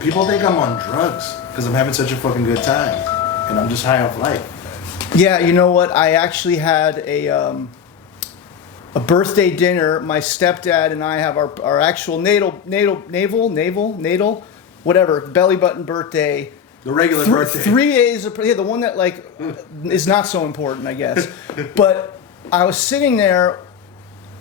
People think I'm on drugs because I'm having such a fucking good time, and I'm just high off life. Yeah, you know what? I actually had a birthday dinner. My stepdad and I have our actual natal, whatever, belly button birthday. The regular birthday. 3 days, the one that like is not so important, I guess. But I was sitting there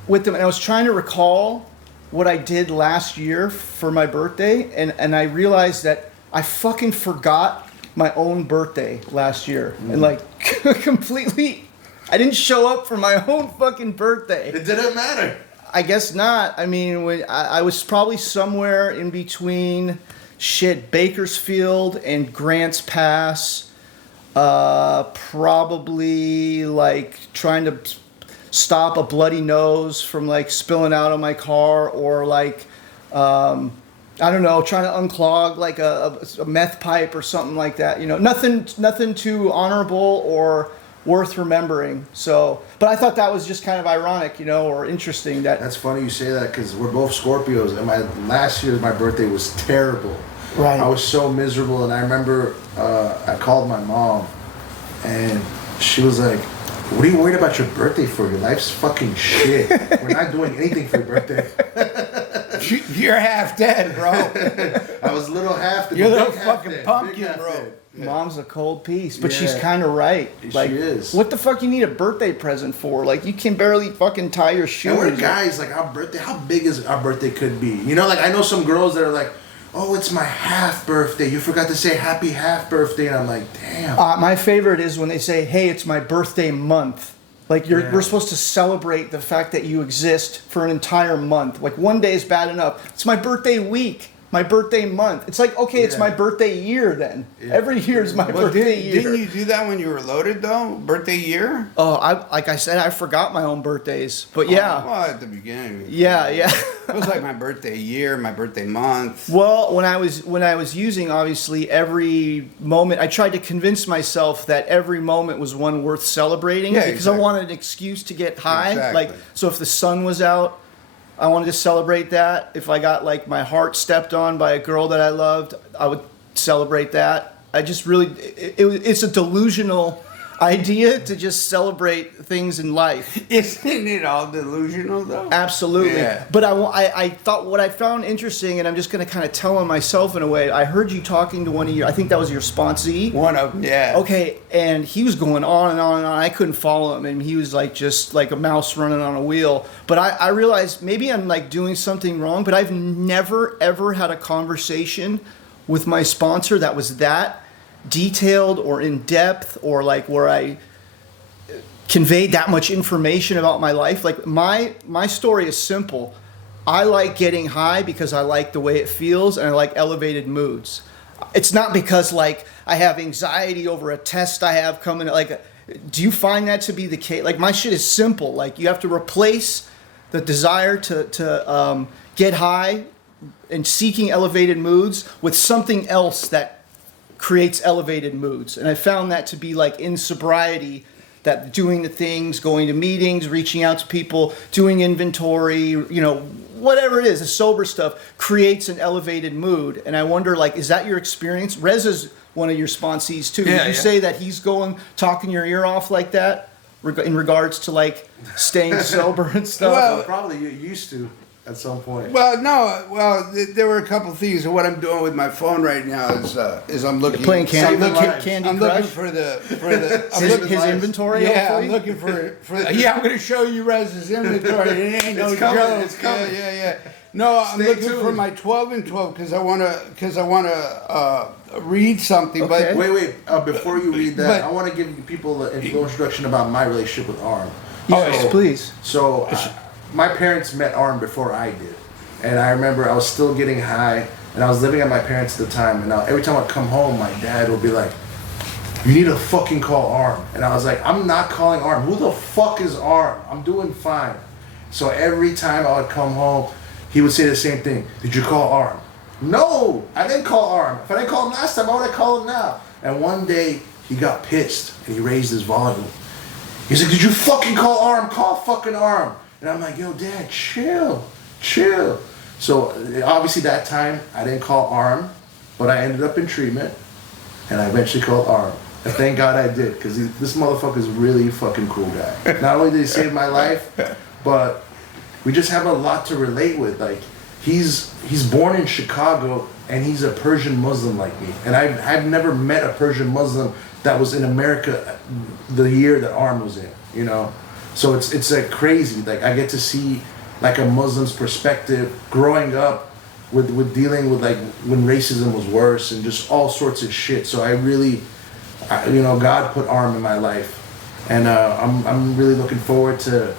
with them, and I was trying to recall what I did last year for my birthday, and I realized that I fucking forgot my own birthday last year, and like completely, I didn't show up for my own fucking birthday. It didn't matter. I guess not. I mean, when I was probably somewhere in between Bakersfield and Grants Pass, probably like trying to stop a bloody nose from like spilling out of my car, or like I don't know, trying to unclog like a meth pipe or something like that. You know, nothing too honorable or worth remembering. So, but I thought that was just kind of ironic, you know, or interesting. That's funny you say that, because we're both Scorpios, and last year my birthday was terrible. Right. I was so miserable, and I remember I called my mom, and she was like, "What are you worried about your birthday for? Your life's fucking shit. We're not doing anything for your birthday." You're half dead, bro. I was little half dead. You're a little fucking pumpkin, bro. Yeah. Mom's a cold piece, but she's kind of right. Like, she is. What the fuck you need a birthday present for? Like, you can barely fucking tie your shoes. And we're guys, like, our birthday, how big is our birthday could be? You know, like, I know some girls that are like, "Oh, it's my half birthday. You forgot to say happy half birthday." And I'm like, damn. My favorite is when they say, "Hey, it's my birthday month." Like, we're supposed to celebrate the fact that you exist for an entire month. Like, one day is bad enough. It's my birthday week, my birthday month. It's like, okay, it's my birthday year then. Yeah. Every year is my birthday year. Didn't you do that when you were loaded, though? Birthday year? Oh, like I said, I forgot my own birthdays. But yeah. Well, at the beginning. Yeah. It was like my birthday year, my birthday month. Well, when I was using, obviously, every moment, I tried to convince myself that every moment was one worth celebrating, because I wanted an excuse to get high. Exactly. Like, so if the sun was out, I wanted to celebrate that. If I got like my heart stepped on by a girl that I loved, I would celebrate that. I just really, it's a delusional idea to just celebrate things in life. Isn't it all delusional, though? Absolutely. Yeah. But I thought what I found interesting, and I'm just going to kind of tell on myself in a way, I heard you talking to one of your, I think that was your sponsee. One of them, yeah. Okay, and he was going on and on and on. I couldn't follow him, and he was like just like a mouse running on a wheel. But I realized maybe I'm like doing something wrong, but I've never ever had a conversation with my sponsor that was that detailed or in depth, or like where I conveyed that much information about my life. Like my story is simple. I like getting high because I like the way it feels, and I like elevated moods. It's not because like I have anxiety over a test I have coming. Like, do you find that to be the case? Like, my shit is simple. Like, you have to replace the desire to get high and seeking elevated moods with something else that creates elevated moods. And I found that to be like in sobriety, that doing the things, going to meetings, reaching out to people, doing inventory, you know, whatever it is, the sober stuff creates an elevated mood. And I wonder, like, is that your experience? Rez is one of your sponsees too. Did you say that he's talking your ear off like that in regards to like staying sober and stuff? Well, probably you used to. At some point. Well, no. Well, there were a couple things. And what I'm doing with my phone right now is I'm looking. You're playing Candy Crush. I'm looking for the his inventory. Yeah, hopefully? I'm looking for. Yeah, I'm going to show you Rez's inventory. It ain't no joke. It's coming. Yeah. No, I'm looking for my 12 and 12 because I want to read something. Okay. But wait. Before you read that, I want to give people a little introduction about my relationship with Aram. Yes, please. So. My parents met Aram before I did, and I remember I was still getting high, and I was living at my parents at the time, and every time I'd come home, my dad would be like, "You need to fucking call Aram," and I was like, "I'm not calling Aram. Who the fuck is Aram? I'm doing fine." So every time I would come home, he would say the same thing. "Did you call Aram?" "No, I didn't call Aram. If I didn't call him last time, why would I call him now?" And one day, he got pissed, and he raised his volume. He's like, "Did you fucking call Aram? Call fucking Aram." And I'm like, "Yo, Dad, chill. So obviously that time I didn't call Aram, But I ended up in treatment, and I eventually called Aram. And thank God I did, because this motherfucker's really fucking cool guy. Not only did he save my life, but we just have a lot to relate with. Like, he's born in Chicago, and he's a Persian Muslim like me. And I've never met a Persian Muslim that was in America the year that Aram was in, you know? So it's like crazy. Like, I get to see like a Muslim's perspective growing up with dealing with like when racism was worse and just all sorts of shit. So you know, God put Aram in my life, and I'm really looking forward to,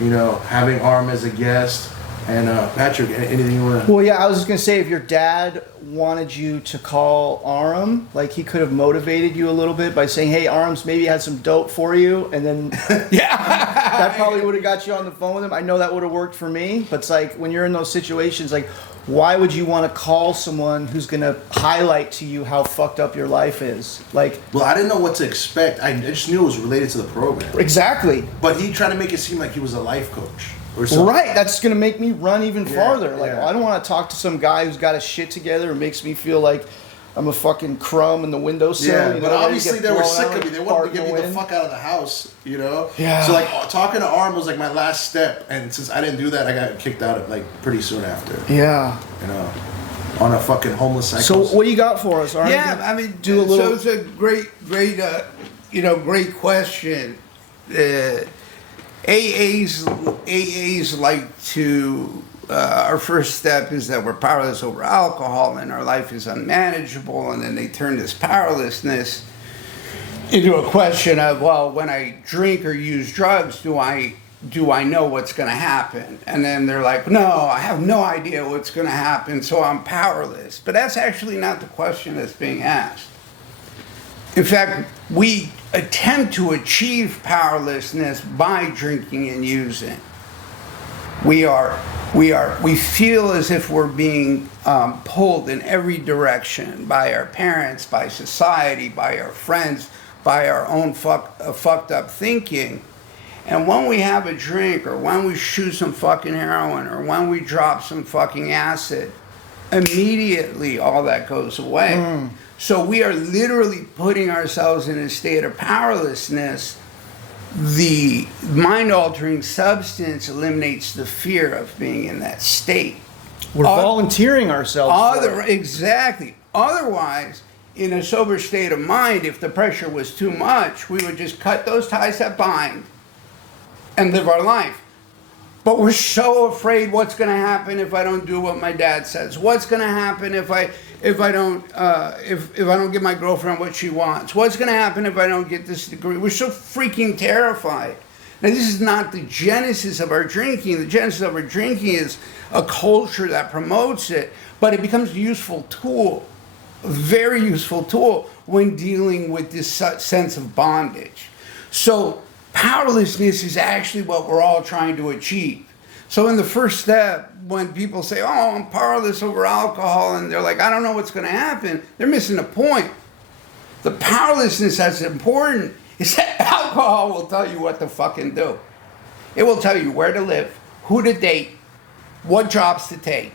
you know, having Aram as a guest. And Patrick, anything you want to? Well, yeah, I was just gonna say, if your dad wanted you to call Aram, like, he could have motivated you a little bit by saying, "Hey, Aram's maybe had some dope for you," and then that probably would have got you on the phone with him. I know that would have worked for me, but it's like when you're in those situations, like, why would you want to call someone who's gonna highlight to you how fucked up your life is? Like, well, I didn't know what to expect. I just knew it was related to the program. Exactly. But he tried to make it seem like he was a life coach. Right, that's gonna make me run even farther. Like, yeah. I don't want to talk to some guy who's got his shit together and makes me feel like I'm a fucking crumb in the windowsill. Yeah, you but know, obviously they were sick of me. They wanted to get me the wind. fuck out of the house, you know? Yeah. So like talking to Aram was like my last step, and since I didn't do that, I got kicked out of like pretty soon after. Yeah. You know, on a fucking homeless cycle. So what do you got for us, Aram? Yeah, I mean, do a little. So it's a great, great question. AAs like to, our first step is that we're powerless over alcohol and our life is unmanageable, and then they turn this powerlessness into a question of, well, when I drink or use drugs, do I know what's going to happen? And then they're like, no, I have no idea what's going to happen, so I'm powerless. But that's actually not the question that's being asked. In fact, we attempt to achieve powerlessness by drinking and using. We feel as if we're being pulled in every direction by our parents, by society, by our friends, by our own fucked up thinking. And when we have a drink, or when we shoot some fucking heroin, or when we drop some fucking acid, immediately all that goes away. So we are literally putting ourselves in a state of powerlessness. The mind-altering substance eliminates the fear of being in that state. We're volunteering ourselves. Exactly. Otherwise, in a sober state of mind, if the pressure was too much, we would just cut those ties that bind and live our life. But we're so afraid what's going to happen if I don't do what my dad says. What's going to happen if I don't get my girlfriend what she wants? What's going to happen if I don't get this degree? We're so freaking terrified. Now, this is not the genesis of our drinking. The genesis of our drinking is a culture that promotes it, but it becomes a useful tool, a very useful tool when dealing with this sense of bondage. So powerlessness is actually what we're all trying to achieve. So in the first step, when people say, oh, I'm powerless over alcohol, and they're like, I don't know what's going to happen, they're missing the point. The powerlessness that's important is that alcohol will tell you what to fucking do. It will tell you where to live, who to date, what jobs to take.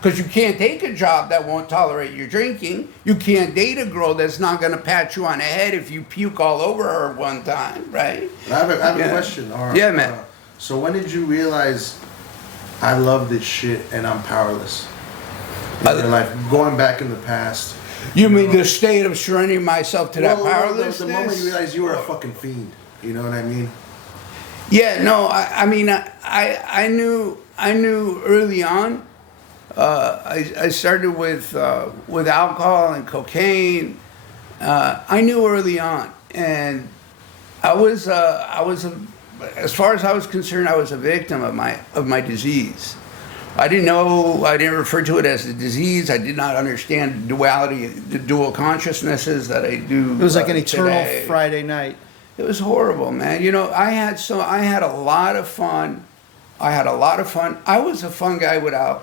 Because you can't take a job that won't tolerate your drinking. You can't date a girl that's not going to pat you on the head if you puke all over her one time, right? I have a question. Yeah, man. So when did you realize I love this shit and I'm powerless in your life? Going back in the past. You mean the state of surrendering myself to that powerlessness? The moment you realized you were a fucking fiend. You know what I mean? Yeah, no, I mean, I knew early on. I started with alcohol and cocaine. I knew early on, and I was as far as I was concerned, I was a victim of my disease. I didn't refer to it as a disease. I did not understand duality, the dual consciousnesses that I do. It was like an eternal today. Friday night. It was horrible, man. You know, I had a lot of fun. I was a fun guy without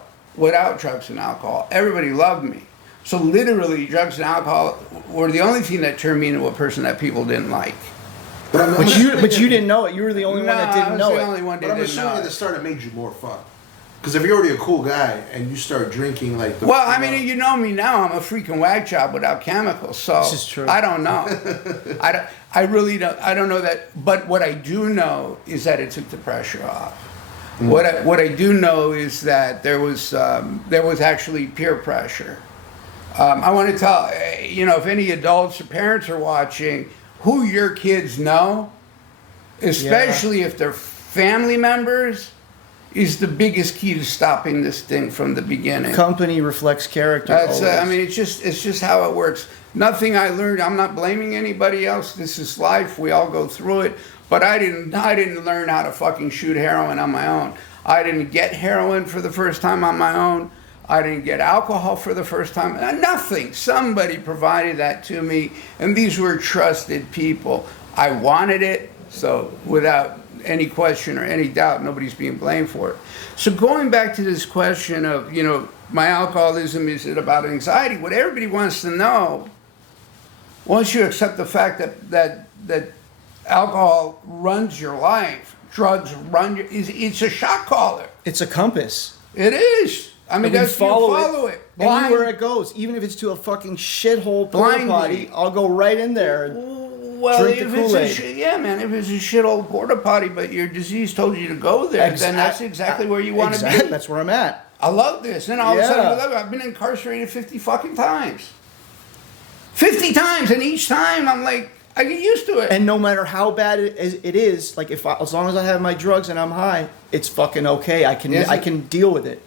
drugs and alcohol. Everybody loved me. So literally, drugs and alcohol were the only thing that turned me into a person that people didn't like. But you didn't know it. You were the only one that didn't know it. I was the only one that didn't know But I'm assuming it. at the start it made you more fun. Because if you're already a cool guy and you start drinking like the... Well, I mean, you know me now. I'm a freaking whack job without chemicals. So This is true. I don't know. I really don't. I don't know that. But what I do know is that it took the pressure off. What I do know is that there was actually peer pressure. I want to tell if any adults or parents are watching, who your kids know, especially if they're family members, is the biggest key to stopping this thing from the beginning. Company reflects character. That's always. I mean, it's just how it works. Nothing I learned. I'm not blaming anybody else. This is life. We all go through it. But I didn't learn how to fucking shoot heroin on my own. I didn't get heroin for the first time on my own. I didn't get alcohol for the first time. Nothing. Somebody provided that to me, and these were trusted people. I wanted it, so without any question or any doubt, nobody's being blamed for it. So going back to this question of, my alcoholism, is it about anxiety? What everybody wants to know, once you accept the fact that alcohol runs your life, drugs run it's a shot caller. It's a compass. It is. I mean, And we follow it. Anywhere it goes, even if it's to a fucking shithole porta Blindly. potty, I'll go right in there. And Well, drink the if it's Kool-Aid. man, if it's a shit old porta potty, but your disease told you to go there, then that's exactly where you want to be. That's where I'm at. I love this. And all of a sudden, Yeah. I love it. I've been incarcerated 50 fucking times. 50 times, and each time I'm like, I get used to it. And no matter how bad it is, like as long as I have my drugs and I'm high, it's fucking okay. I can deal with it.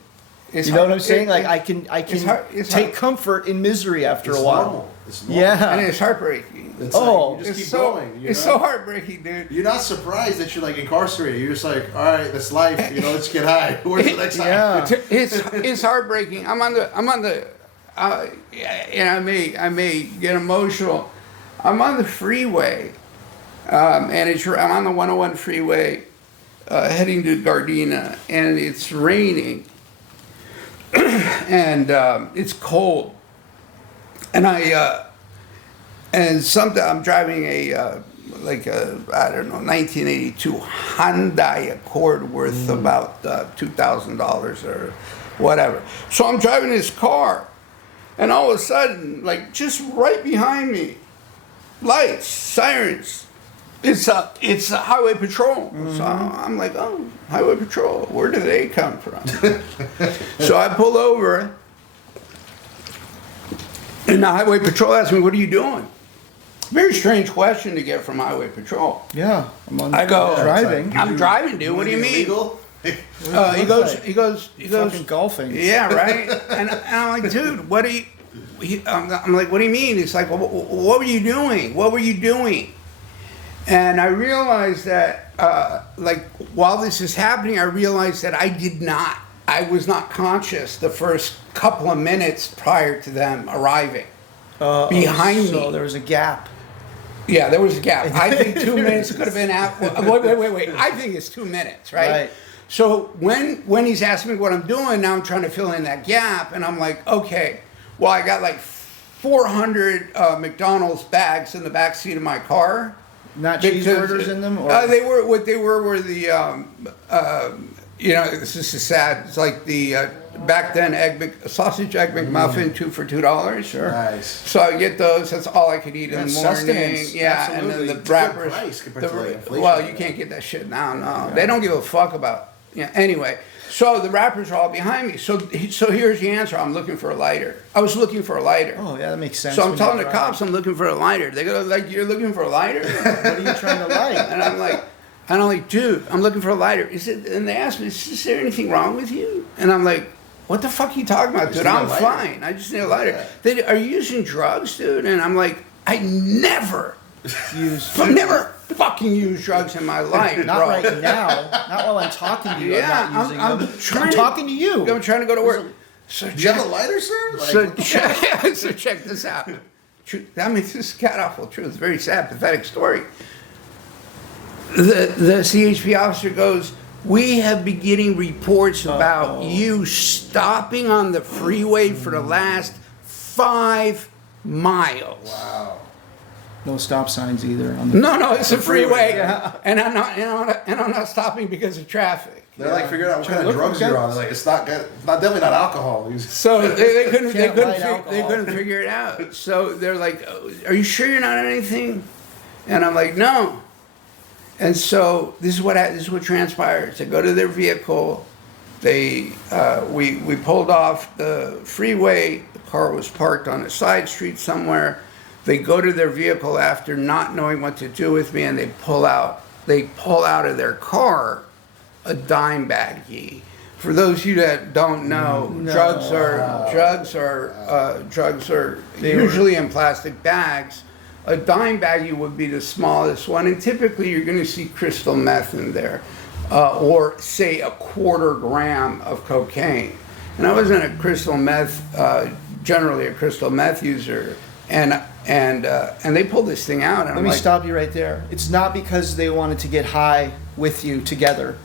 It's you know hard- what I'm saying? it- Like it- I can it's take hard. comfort in misery after It's a while. normal. It's normal. Yeah. And it's heartbreaking. It's Oh, like, you just It's keep so going. it's so heartbreaking, dude. You're not surprised that you're like incarcerated. You're just like, all right, that's life. Let's get high. Where's the next time? Yeah. It's heartbreaking. I'm on the and I may get emotional. I'm on the freeway, and I'm on the 101 freeway, heading to Gardena, and it's raining, and it's cold, and I'm driving a 1982 Hyundai Accord worth about $2,000 or whatever. So I'm driving this car, and all of a sudden, like just right behind me, lights, sirens. It's a highway patrol. So I'm like, oh, highway patrol. Where do they come from? So I pull over, and the highway patrol asks me, "What are you doing?" Very strange question to get from highway patrol. Yeah. I go, driving. I'm driving, dude. What do you mean? Illegal? He goes. Fucking golfing. Yeah, right. And I'm like, dude, what are you? I'm like, what do you mean? It's like, what were you doing? What were you doing? And I realized that, while this is happening, I realized that I was not conscious the first couple of minutes prior to them arriving behind me. So there was a gap. Yeah, there was a gap. I think 2 minutes could have been out. Wait. I think it's 2 minutes, right? Right. So when he's asking me what I'm doing, now I'm trying to fill in that gap, and I'm like, okay, well, I got like 400 McDonald's bags in the back seat of my car. Not cheeseburgers in them? Or? They were the this is sad. It's like the back then sausage egg McMuffin 2 for $2. Sure. Nice. So I get those. That's all I could eat in the morning. Sustenance. Yeah, Absolutely. and then It's the a good wrappers. price compared to, like, inflation. Well, you can't get that shit now. No, they don't give a fuck about. Yeah. Anyway, so the wrappers are all behind me. So here's the answer. I'm looking for a lighter. I was looking for a lighter. Oh, yeah, that makes sense. So I'm when telling the you're cops I'm looking for a lighter. They go like, "You're looking for a lighter?" driving. What are you trying to light? And I'm like, "Dude, I'm looking for a lighter." And they asked me, "Is there anything wrong with you?" And I'm like, "What the fuck are you talking about, dude? need a I'm lighter." fine. I just need a lighter." Are you using drugs, dude? And I'm like, I never fucking used drugs in my life, Not bro. right now. Not while I'm talking to you. Yeah, I'm not using I'm them. trying I'm to- talking to you. I'm trying to go to work. So Do you have a lighter, sir? Like, So check this out. I mean, this is god awful truth. Very sad, pathetic story. The CHP officer goes, "We have been getting reports about you stopping on the freeway for the last 5 miles." wow. No stop signs either. On the No, it's a freeway, Yeah. and I'm not stopping because of traffic. They're like figuring out what kind of Look, drugs you're on. They're like, it's not definitely not alcohol. So they couldn't Can't they light couldn't figure it out. So they're like, "Are you sure you're not on anything?" And I'm like, "No." And so this is what transpired. They go to their vehicle. We pulled off the freeway. The car was parked on a side street somewhere. They go to their vehicle after not knowing what to do with me, and they pull out of their car a dime baggie. For those of you that don't know, drugs are usually in plastic bags. A dime baggie would be the smallest one, and typically you're going to see crystal meth in there, or say a 1/4 gram of cocaine. And I wasn't generally a crystal meth user, and they pulled this thing out. And Let me stop you right there. It's not because they wanted to get high with you together.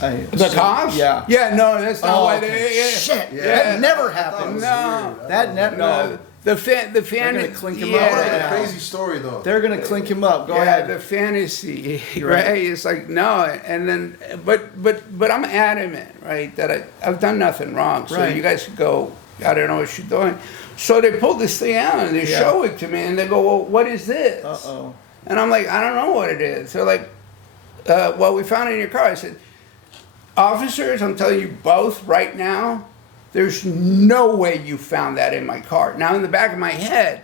The cops? Yeah. Yeah, no, that's not why okay. they. Shit. Yeah. That never happens. No. No. The fan. They're gonna clink him That's out like right a now. crazy story though. They're gonna clink him up. Go Yeah, ahead. the fantasy, Right. right? It's like no, and then, but I'm adamant, right, that I've done nothing wrong. So Right. you guys could go, I don't know what you're doing. So they pull this thing out and they show it to me, and they go, well, what is this? Uh-oh. And I'm like, I don't know what it is. They're like, well, we found it in your car. I said, officers, I'm telling you both right now, there's no way you found that in my car. Now, in the back of my head,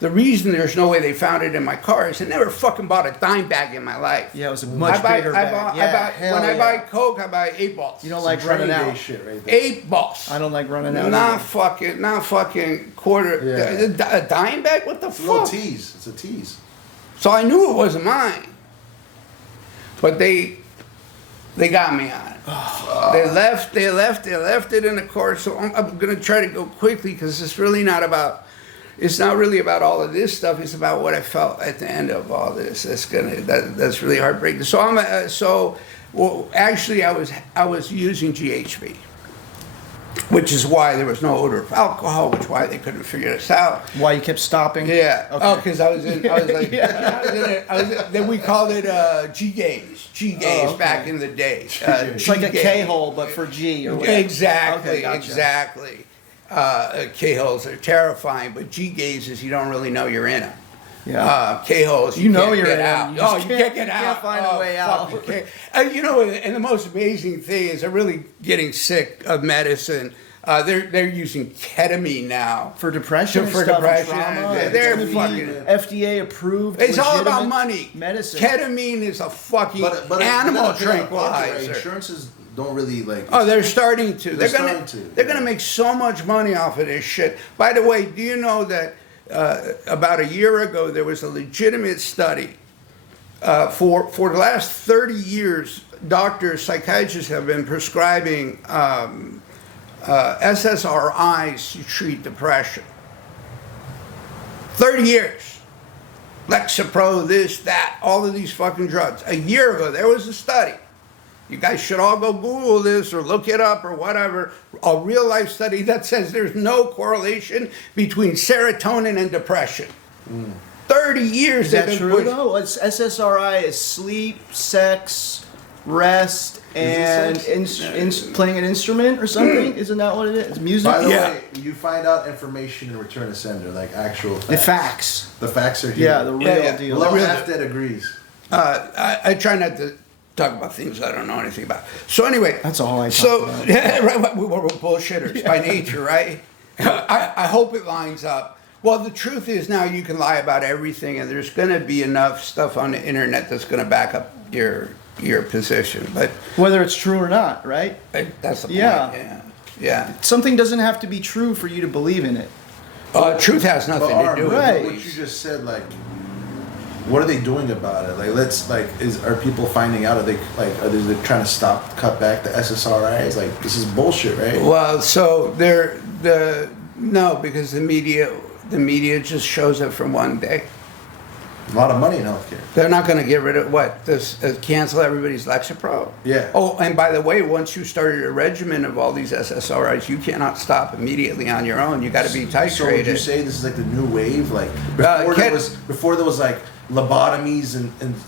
the reason there's no way they found it in my car is I never fucking bought a dime bag in my life. Yeah, it was a much bigger bag. hell When I yeah. buy Coke, I buy 8 balls. You don't like Training running day out. shit right there. 8 balls. I don't like running out. Not either. fucking quarter. Yeah. A dime bag? What the It's a little fuck? tease. It's a tease. So I knew it wasn't mine. But they got me on it. They left it in the car. So I'm going to try to go quickly because it's not really about all of this stuff. It's about what I felt at the end of all this. That's really heartbreaking. So actually I was using GHB, which is why there was no odor of alcohol, which is why they couldn't figure this out. Why you kept stopping? Yeah. Okay. Oh, because I was like, then we called it G-gaze. G-gaze okay. back in the day. It's like a G-gaze. K-hole, but for G or whatever. Exactly, Okay, gotcha. exactly. K-holes are terrifying, but G-gazes, you don't really know you're in them. Yeah. K-holes, You know can't you're get in 'em. out. You just You can't get you out. can't find a way out. fuck, okay. And the most amazing thing is I'm really getting sick of medicine. They're using ketamine now. For depression, For and stuff, depression, and trauma. they're It's gonna be fucking- FDA approved. It's all about legitimate money. Medicine. Ketamine is a fucking But animal you gotta pay out of pocket, right? tranquilizer. Insurances don't really like. Oh, they're starting to. They're They're starting gonna to. make so much money off of this shit. By the way, do you know that about a year ago there was a legitimate study for the last 30 years, doctors, psychiatrists have been prescribing SSRIs to treat depression. 30 years. Lexapro, this, that, all of these fucking drugs. A year ago, there was a study. You guys should all go Google this or look it up or whatever. A real life study that says there's no correlation between serotonin and depression. 30 years Is they've that been true pushing. though? It's SSRI is sleep, sex, rest, and sex? playing an instrument or something. Isn't that what it is? Music. By the Yeah. way, you find out information and return a sender, like actual facts. The facts. The facts are here. Yeah, the real Yeah. deal. Love real- half dead agrees. I try not to talk about things I don't know anything about. So anyway, That's all I talk so about. yeah, right, we're bullshitters by nature, right? I hope it lines up. Well, the truth is now you can lie about everything, and there's going to be enough stuff on the internet that's going to back up your position. But Whether it's true or not, right? that's the point. Yeah. Yeah. Something doesn't have to be true for you to believe in it. Truth has nothing But to Aram, do with Right. what you beliefs. just said, like, what are they doing about it? Like, are people finding out? Are they trying to cut back the SSRIs? Like, this is bullshit, right? Well, so no, because the media just shows it from one day. A lot of money in healthcare. They're not going to get rid of what? This cancel everybody's Lexapro? Yeah. Oh, and by the way, once you started a regimen of all these SSRIs, you cannot stop immediately on your own. You got to be titrated. So would you say this is like the new wave? Like before there was like lobotomies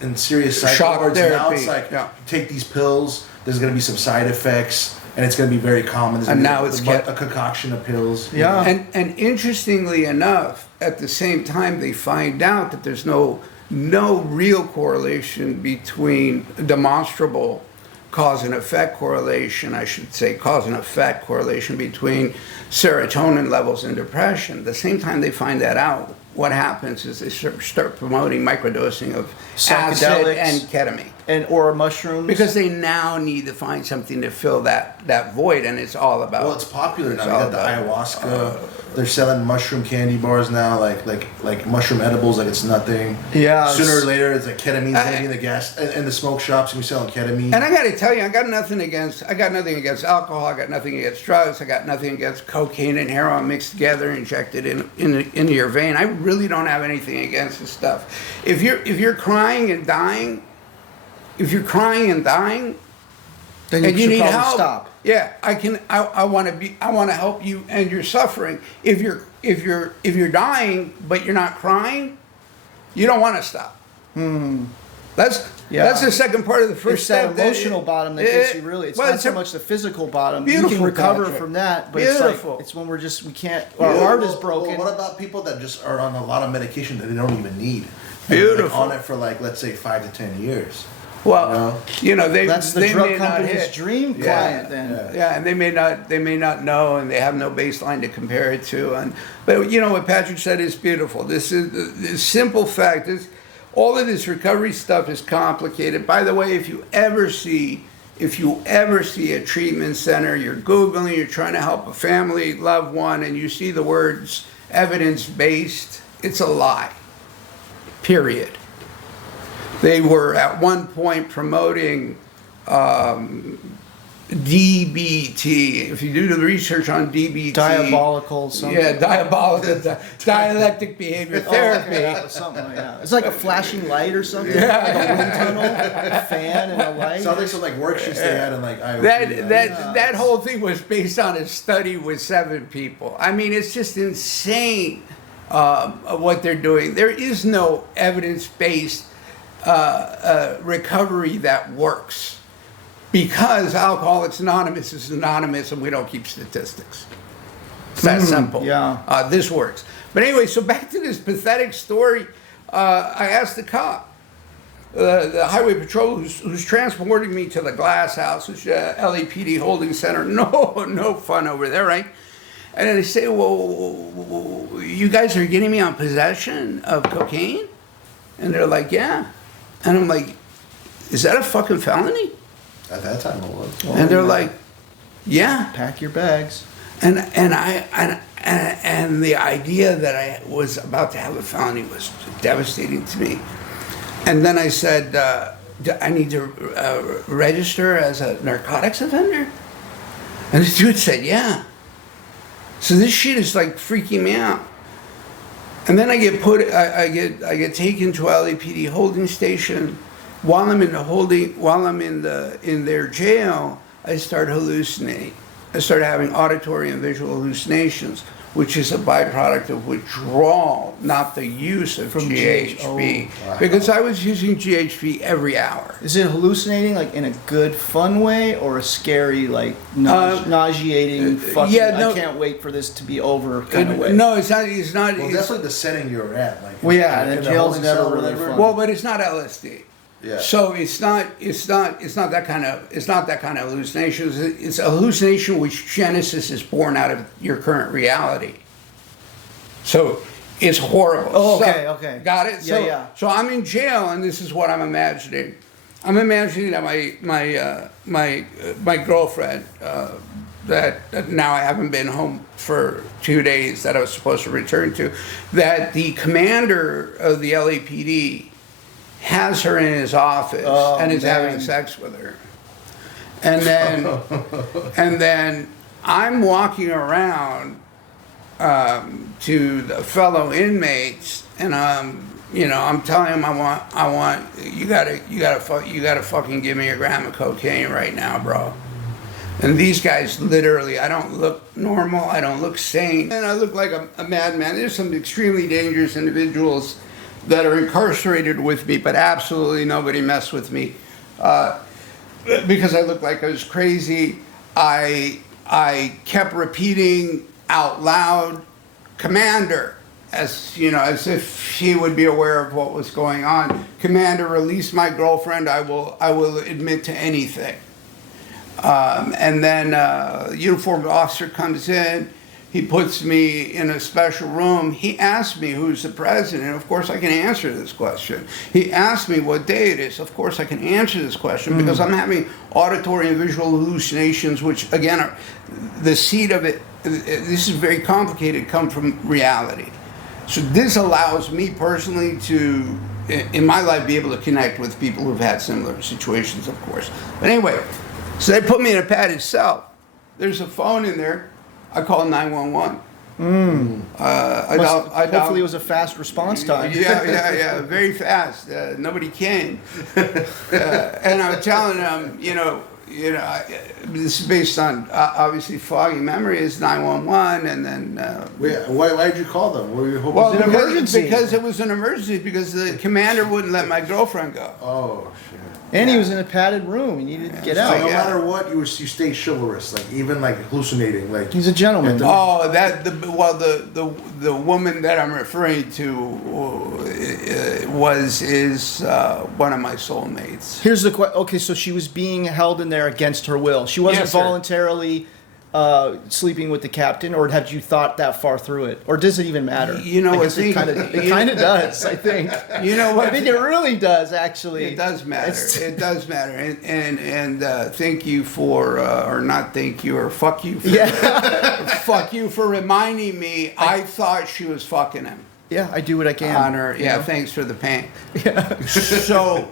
and serious psych Shock wards. Now therapy. it's like Yeah. take these pills. There's going to be some side effects, and it's going to be very common. There's And gonna now be it's a concoction of pills. Yeah. And interestingly enough, at the same time, they find out that there's no real correlation between demonstrable cause and effect correlation, I should say, cause and effect correlation between serotonin levels and depression. The same time they find that out, what happens is they start promoting microdosing of acid Psychedelics. and ketamine. Or mushrooms. Because they now need to find something to fill that void, and it's all about. Well, it's popular now. it's You all got the about- ayahuasca. They're selling mushroom candy bars now, like mushroom edibles, like it's nothing. Yeah, Sooner or it's- later, it's like ketamine's gonna be in the gas and the smoke shops. And we selling ketamine. And I got to tell you, I got nothing against alcohol. I got nothing against drugs. I got nothing against cocaine and heroin mixed together, injected into your vein. I really don't have anything against this stuff. If you're crying and dying, then and you should need probably help, stop. yeah, I want to help you and your suffering. If you're dying but you're not crying, you don't want to stop. That's the second part of the first It's that step. emotional bottom that gets you really. It's not so much the physical bottom. You Beautiful, can recover Patrick. from that, but Beautiful. it's when we can't. Our heart is broken. Well, what about people that just are on a lot of medication that they don't even need? Beautiful. Like on it for let's say 5 to 10 years. Well, That's the they drug may not company's hit. dream Yeah. client. Then Yeah, and they may not know, and they have no baseline to compare it to. But what Patrick said is beautiful. This is the simple fact is all of this recovery stuff is complicated. By the way, if you ever see a treatment center, you're Googling, you're trying to help a family, loved one, and you see the words evidence-based, it's a lie. Period. They were at one point promoting DBT. If you do the research on DBT, diabolical something. yeah, dialectic behavior therapy. Yeah, something like that. It's like a flashing light or something. Yeah. Like a wind tunnel, a fan and a light. Sounds like some worksheets they had in IoT. That whole thing was based on a study with 7 people. I mean, it's just insane what they're doing. There is no evidence-based recovery that works because Alcoholics Anonymous is anonymous and we don't keep statistics. It's that simple. Yeah. This works. But anyway, so back to this pathetic story. I asked the cop, the highway patrol who's transporting me to the glass house, which LAPD holding center. No fun over there, right? And then they say, well, you guys are getting me on possession of cocaine? And they're like, yeah. And I'm like, is that a fucking felony? At that time it was. And they're like, yeah. Pack your bags. And the idea that I was about to have a felony was devastating to me. And then I said, do I need to register as a narcotics offender? And the dude said, yeah. So this shit is freaking me out. And then I get taken to LAPD holding station. While I'm in their jail, I start hallucinating. I started having auditory and visual hallucinations, which is a byproduct of withdrawal, not the use of GHB. Wow. Because I was using GHB every hour. Is it hallucinating in a good fun way or a scary nauseating fucking I can't wait for this to be over kind of way? No, it's not. It's not. Well, definitely the setting you're at. Well, yeah, in and the jail's holding never cell or really whatever. fun. Well, but it's not LSD. Yeah. So it's not that kind of hallucination. It's a hallucination which genesis is born out of your current reality. So it's horrible. Oh, So- okay. Got it? So, Yeah. So I'm in jail and this is what I'm imagining. I'm imagining that my girlfriend that now I haven't been home for 2 days that I was supposed to return to, that the commander of the LAPD has her in his office and is having sex with her. And then I'm walking around to the fellow inmates, and I'm telling him I want you gotta fucking give me a gram of cocaine right now, bro. And these guys literally, I don't look normal, I don't look sane, and I look like a madman. There's some extremely dangerous individuals that are incarcerated with me, but absolutely nobody messed with me because I looked like I was crazy. I kept repeating out loud, "Commander," as as if he would be aware of what was going on. "Commander, release my girlfriend. I will admit to anything." And then a uniformed officer comes in. He puts me in a special room. He asked me who's the president. Of course, I can answer this question. He asked me what day it is. Of course, I can answer this question because I'm having auditory and visual hallucinations, which, again, are the seed of it. This is very complicated, come from reality. So this allows me personally to, in my life, be able to connect with people who've had similar situations, of course. But anyway, so they put me in a padded cell. There's a phone in there. I call 911. Hopefully it was a fast response time. Yeah, very fast. Nobody came. And I'm telling them, this is based on obviously foggy memory is 911, and then. Why did you call them? What were you hoping? Well, an emergency. Because it was an emergency. Because the commander wouldn't let my girlfriend go. Oh shit. And he was in a padded room. He needed to get So out. no matter what, you stay chivalrous. Like even like hallucinating. Like He's a gentleman. Oh, the woman that I'm referring to is one of my soulmates. Here's the question. Okay, so she was being held in there against her will. She wasn't Yes, sir. voluntarily sleeping with the captain, or had you thought that far through it, or does it even matter? I guess think it kind of does. I think. You know what? I think it really does. Actually, It does matter. It does matter. And thank you for, or not thank you, or fuck you. Fuck you for reminding me. I thought she was fucking him. Yeah, I do what I can. On her. Yeah, thanks for the pain. Yeah. So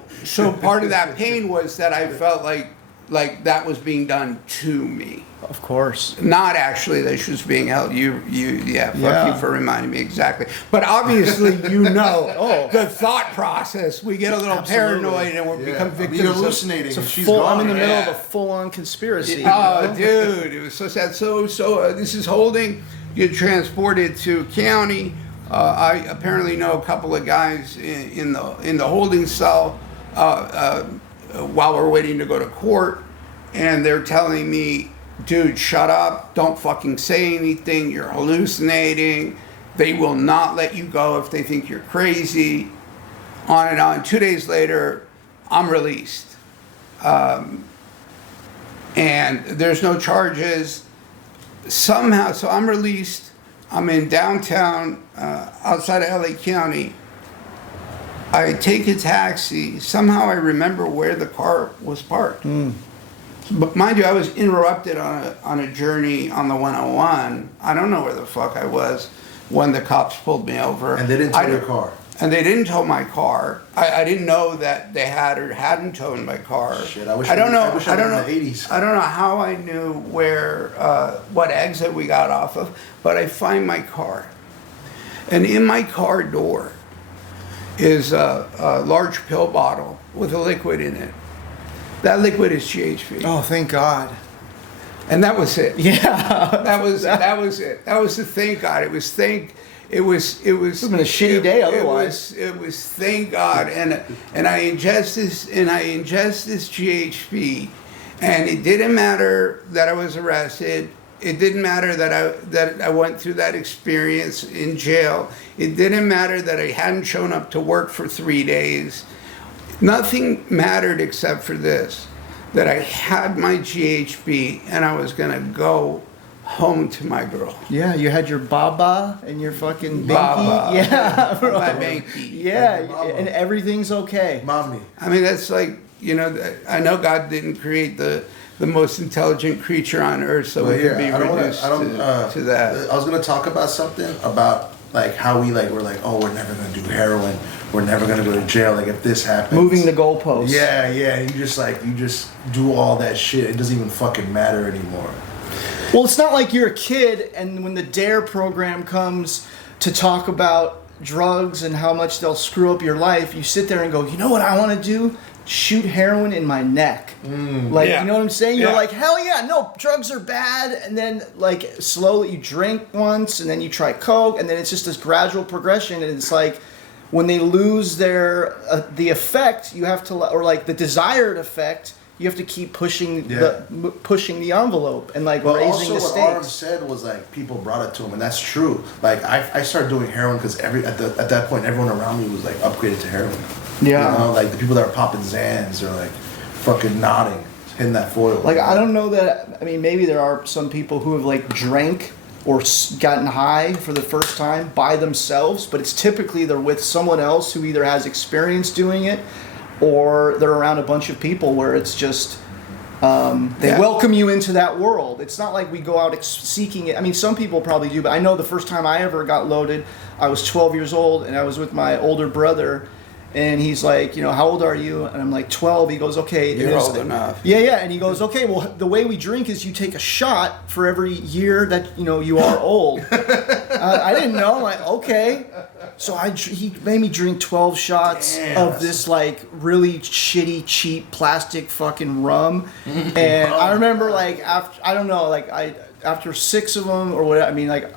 part of that pain was that I felt like that was being done to me. Of course. Not actually that she was being held. Fuck you for reminding me exactly. But obviously, the thought process. We get a little paranoid and we become victims. You're hallucinating. So And she's I'm gone. in the middle of a full-on conspiracy. Oh, dude, it was so sad. So this is holding. You get transported to county. I apparently know a couple of guys in the holding cell while we're waiting to go to court, and they're telling me, "Dude, shut up! Don't fucking say anything. You're hallucinating. They will not let you go if they think you're crazy." On and on. 2 days later, I'm released, and there's no charges. Somehow, so I'm released. I'm in downtown, outside of LA County. I take a taxi. Somehow I remember where the car was parked. But mind you, I was interrupted on a journey on the 101. I don't know where the fuck I was when the cops pulled me over. And they didn't tow your car. And they didn't tow my car. I didn't know that they had or hadn't towed my car. Shit, I wish I don't know. I wish I was in the 80s. I don't know how I knew where what exit we got off of, but I find my car, and in my car door is a large pill bottle with a liquid in it. That liquid is GHB. Oh, thank God. And that was it. Yeah. That was it. That was the thank God. It was it was It's been a shitty day otherwise. It was thank God, and I ingest this GHB, and it didn't matter that I was arrested. It didn't matter that I went through that experience in jail. It didn't matter that I hadn't shown up to work for 3 days. Nothing mattered except for this, that I had my GHB and I was gonna go home to my girl. Yeah, you had your baba and your fucking binky. Baba. Yeah, bro. My binky. Yeah, and everything's okay. Mommy. I mean, that's like, I know God didn't create the most intelligent creature on earth, so we could be reduced to that. I was gonna talk about something about like how we like we're like, oh, we're never gonna do heroin. We're never gonna go to jail. Like if this happens, Moving the goalposts. Yeah. You just do all that shit. It doesn't even fucking matter anymore. Well, it's not like you're a kid, and when the DARE program comes to talk about drugs and how much they'll screw up your life, you sit there and go, you know what I want to do? Shoot heroin in my neck. Like, Yeah. you know what I'm saying? You're Yeah. like, hell yeah, no, drugs are bad. And then, like, slowly you drink once, and then you try Coke, and then it's just this gradual progression. And it's like, when they lose their, the effect, you have to, or like the desired effect, you have to keep pushing pushing the envelope and like But raising also the what Aram stakes. said was like people brought it to him, and that's true. Like I started doing heroin because at that point everyone around me was like upgraded to heroin. Yeah. You know, like the people that were popping Zans or like fucking nodding, hitting that foil. Like, I don't know that, I mean, maybe there are some people who have like drank or gotten high for the first time by themselves, but it's typically they're with someone else who either has experience doing it or they're around a bunch of people where it's just they welcome you into that world. It's not like we go out seeking it. I mean, some people probably do, but I know the first time I ever got loaded, I was 12 years old and I was with my older brother. And he's like, you know, how old are you? And I'm like, 12. He goes, okay. You're old enough. Yeah, yeah. And he goes, okay, well, the way we drink is you take a shot for every year that, you know, you are old. I didn't know. I'm like, okay. So he made me drink 12 shots of this, like, really shitty, cheap plastic fucking rum. And I remember, like, after 6 of them or whatever, I mean, like,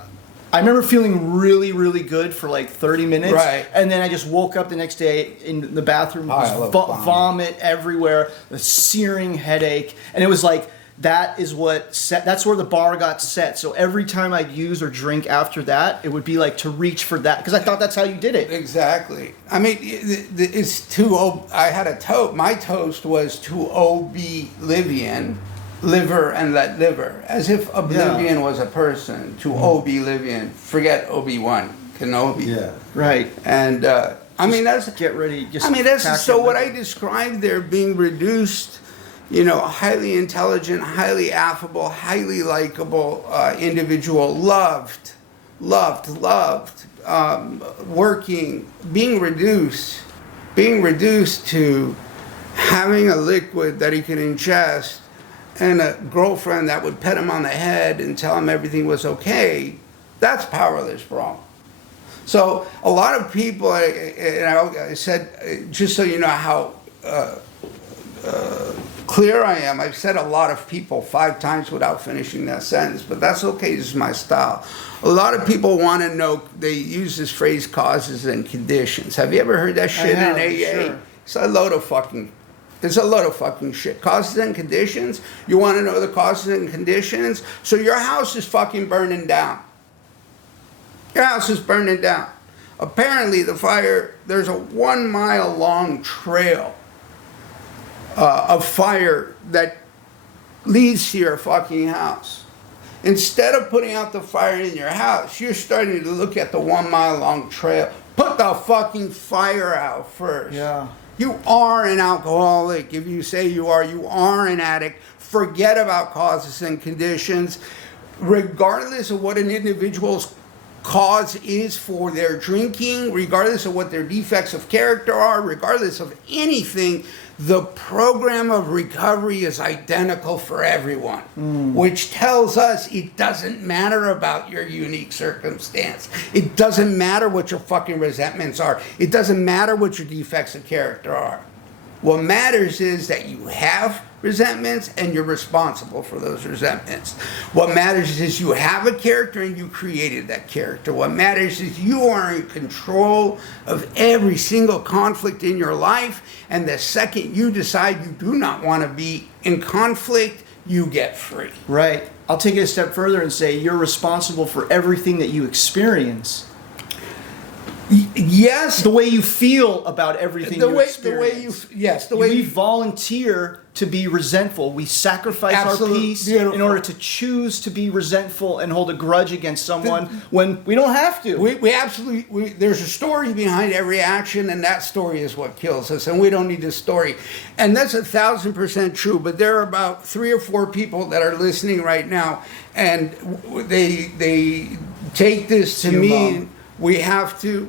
I remember feeling really, really good for like 30 minutes. Right. And then I just woke up the next day in the bathroom, vomit everywhere, a searing headache. And it was like, that's where the bar got set. So every time I'd use or drink after that, it would be like to reach for that. Because I thought that's how you did it. Exactly. I mean, it's I had a toast. My toast was to oblivion. Liver and let liver, as if oblivion was a person. To oblivion, forget Obi-Wan Kenobi. Yeah. Right. And I mean that's Get ready. Just I mean that's attack so your what liver. I described there being reduced, you know, highly intelligent, highly affable, highly likable individual, loved, working, being reduced to having a liquid that he could ingest and a girlfriend that would pet him on the head and tell him everything was okay. That's powerless, bro. So a lot of people, I said, just so you know how clear I am, I've said a lot of people 5 times without finishing that sentence, but that's okay, this is my style. A lot of people want to know, they use this phrase causes and conditions. Have you ever heard that shit in AA? Sure. It's a load of fucking shit. Causes and conditions. You want to know the causes and conditions? So your house is fucking burning down. Your house is burning down. Apparently the fire, there's a 1 mile long trail of fire that leads to your fucking house. Instead of putting out the fire in your house, you're starting to look at the 1 mile long trail. Put the fucking fire out first. Yeah. You are an alcoholic. If you say you are an addict. Forget about causes and conditions. Regardless of what an individual's cause is for their drinking, regardless of what their defects of character are, regardless of anything, the program of recovery is identical for everyone, which tells us it doesn't matter about your unique circumstance. It doesn't matter what your fucking resentments are. It doesn't matter what your defects of character are. What matters is that you have resentments and you're responsible for those resentments. What matters is you have a character and you created that character. What matters is you are in control of every single conflict in your life, and the second you decide you do not want to be in conflict, you get free. Right. I'll take it a step further and say you're responsible for everything that you experience. Yes. The way you feel about everything you experience. We volunteer to be resentful. We sacrifice our peace in order to choose to be resentful and hold a grudge against someone when we don't have to. We absolutely, there's a story behind every action, and that story is what kills us, and we don't need a story. And that's 1,000% true, but there are about 3 or 4 people that are listening right now, and they take this to mean we have to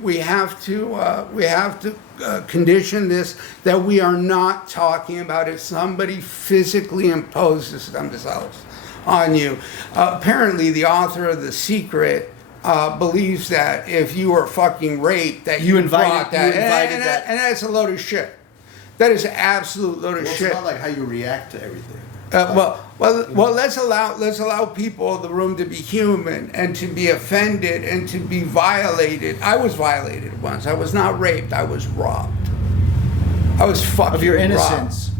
condition this, that we are not talking about if somebody physically imposes themselves on you. Apparently, the author of The Secret believes that if you were fucking raped, that you brought that. And that's a load of shit. That is an absolute load of shit. It's not like how you react to everything. Well, let's allow people the room to be human and to be offended and to be violated. I was violated once. I was not raped. I was robbed. I was fucking Of your innocence.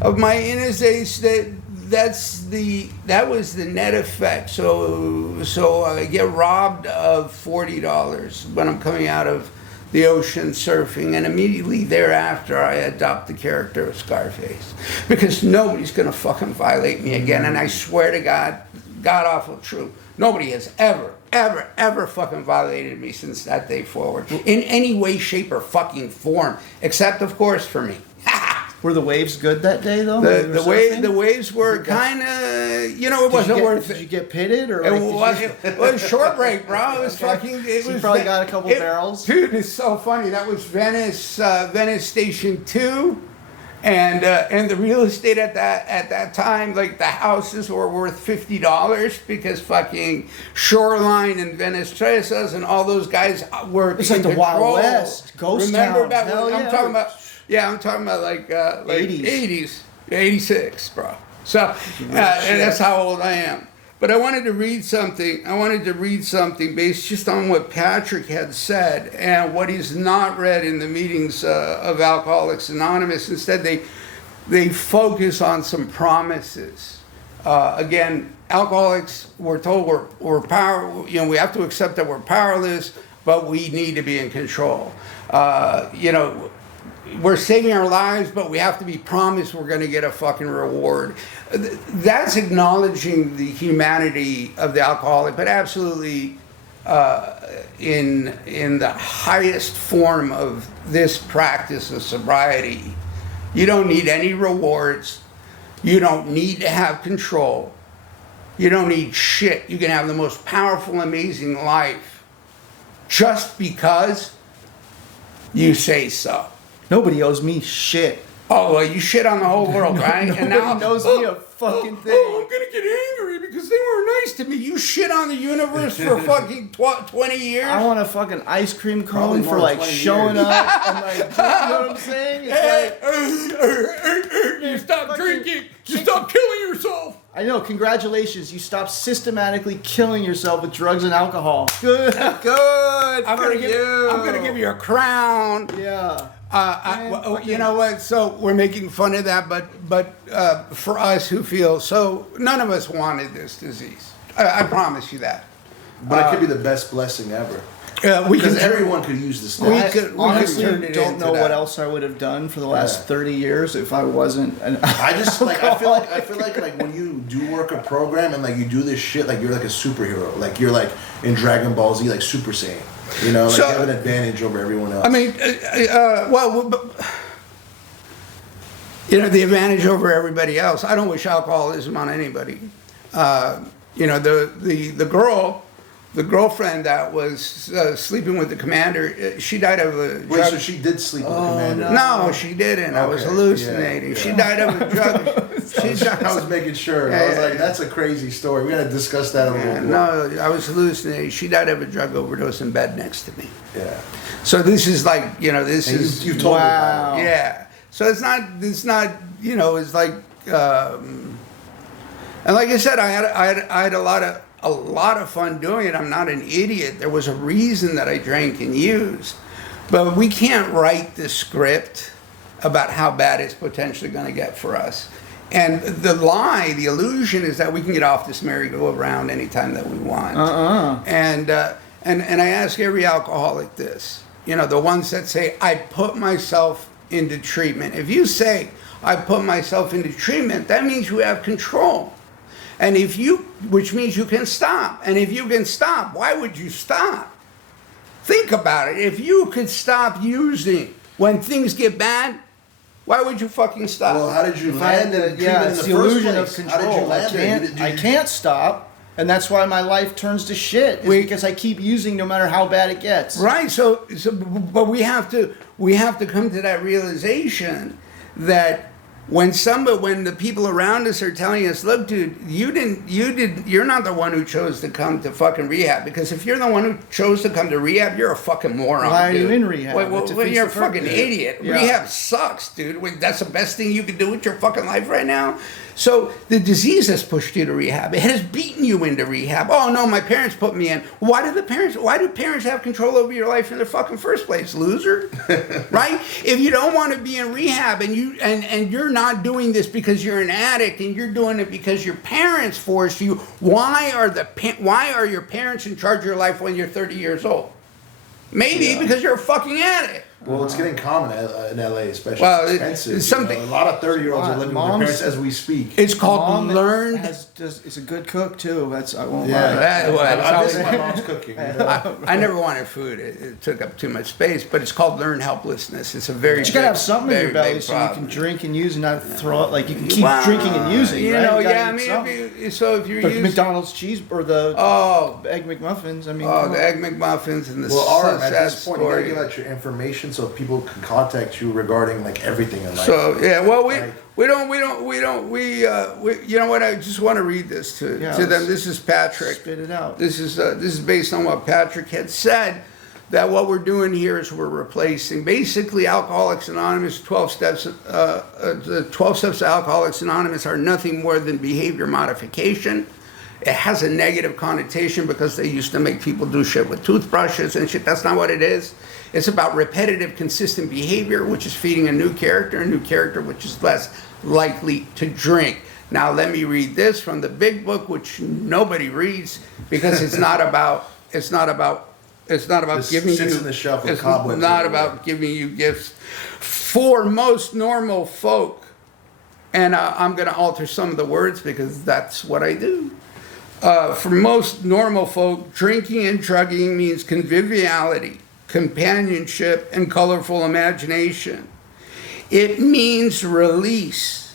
robbed. Of my innocence. That was the net effect. So I get robbed of $40 when I'm coming out of the ocean surfing, and immediately thereafter I adopt the character of Scarface, because nobody's gonna fucking violate me again. And I swear to God, God awful true, nobody has ever fucking violated me since that day forward in any way, shape, or fucking form, except of course for me. Were the waves good that day though? The waves were kind of, it wasn't worth it. Did you get pitted or? It was short break, bro. It was fucking. You probably got a couple barrels. Dude, it's so funny. That was Venice Station 2, and the real estate at that time, like the houses were worth $50 because fucking Shoreline and Venice Tresas and all those guys were. It's like the Wild West, ghost Remember town. that? Hell I'm yeah. talking about. Yeah, I'm talking about like 80s, 86, bro. So, and that's how old I am. But I wanted to read something. Based just on what Patrick had said and what he's not read in the meetings of Alcoholics Anonymous. Instead, they focus on some promises. Again, alcoholics, we're told we're power. We have to accept that we're powerless, but we need to be in control. We're saving our lives, but we have to be promised we're going to get a fucking reward. That's acknowledging the humanity of the alcoholic, but absolutely in the highest form of this practice of sobriety. You don't need any rewards. You don't need to have control. You don't need shit. You can have the most powerful, amazing life just because you say so. Nobody owes me shit. Oh, well, you shit on the whole world, right? Nobody knows me a fucking thing. Oh, I'm gonna get angry because they weren't nice to me. You shit on the universe for fucking 20 years. I want a fucking ice cream Probably cone more for than like 20 showing years. up and like, you know what I'm saying? It's like, You stop fucking- drinking. You stop killing yourself. I know, congratulations. You stopped systematically killing yourself with drugs and alcohol. Good, good I'm for you. I'm gonna give you a crown. Yeah. You know what? So we're making fun of that, but for us who feel so, none of us wanted this disease. I promise you that. But it could be the best blessing ever. We Because can everyone could use this We stuff. could- Honestly, turn it don't into know that. what else I would have done for the last 30 years if I wasn't an I just like I feel like when you do work a program and like you do this shit, like you're like a superhero. Like you're like in Dragon Ball Z, like Super Saiyan. You know, like So- you have an advantage over everyone else. I mean, the advantage over everybody else. I don't wish alcoholism on anybody. The girlfriend that was sleeping with the commander, she died of a Wait, drug. so she did sleep with the commander? No, she didn't. I was Okay, hallucinating. yeah. She died of a drug. I was making sure. I was like, that's a crazy story. We gotta discuss that a little more. No, I was hallucinating. She died of a drug overdose in bed next to me. Yeah. So this is like, this And is. you've told me about it. Yeah. So it's not, it's like, and like I said, I had a lot of fun doing it. I'm not an idiot. There was a reason that I drank and used. But we can't write the script about how bad it's potentially going to get for us. And the lie, the illusion is that we can get off this merry-go-round anytime that we want. And I ask every alcoholic this, the ones that say, I put myself into treatment. If you say, I put myself into treatment, that means you have control. And which means you can stop. And if you can stop, why would you stop? Think about it. If you could stop using when things get bad, why would you fucking stop? Well, how did you land in treatment in it's the the first illusion of place? control. How did you land there? I can't stop, and that's why my life turns to shit. Because I keep using no matter how bad it gets. Right. But we have to come to that realization that when the people around us are telling us, look, dude, you're not the one who chose to come to fucking rehab, because if you're the one who chose to come to rehab, you're a fucking moron. Why are dude. you in rehab? Well, you're a fucking idiot. Yeah. Rehab sucks, dude. That's the best thing you can do with your fucking life right now. So the disease has pushed you to rehab. It has beaten you into rehab. Oh no, my parents put me in. Why do parents have control over your life in the fucking first place, loser? Right? If you don't want to be in rehab and you're not doing this because you're an addict and you're doing it because your parents forced you, why are your parents in charge of your life when you're 30 years old? Maybe because you're a fucking addict. Well, it's getting common in LA, especially. Well, it's expensive. it's something. A lot of 30-year-olds are living with their parents as we speak. It's called Mom learned. It's a good cook too. I won't Yeah, lie. I miss my mom's cooking. You know? I never wanted food. It took up too much space. But it's called learned helplessness. It's a very. But you gotta have something in your very belly big so problem. you can drink and use and not throw it. Like you can keep drinking and using. You right? know, You gotta yeah. I eat mean, something. if you're The using McDonald's cheese or the Egg McMuffins. I mean, the Egg McMuffins and the Aram, sad at this point, you gotta story. give out your information so people can contact you regarding like everything in life. So yeah, well we Right. you know what? I just want to read this to them. This is Patrick. spit it out. This is based on what Patrick had said, that what we're doing here is we're replacing basically Alcoholics Anonymous. 12 steps. The 12 steps of Alcoholics Anonymous are nothing more than behavior modification. It has a negative connotation because they used to make people do shit with toothbrushes and shit. That's not what it is. It's about repetitive, consistent behavior, which is feeding a new character which is less likely to drink. Now, let me read this from the big book, which nobody reads because it's not about This giving sits you. in the shelf with It's cobwebs not everywhere. about giving you gifts. For most normal folk, and I'm going to alter some of the words because that's what I do. For most normal folk, drinking and drugging means conviviality, companionship, and colorful imagination. It means release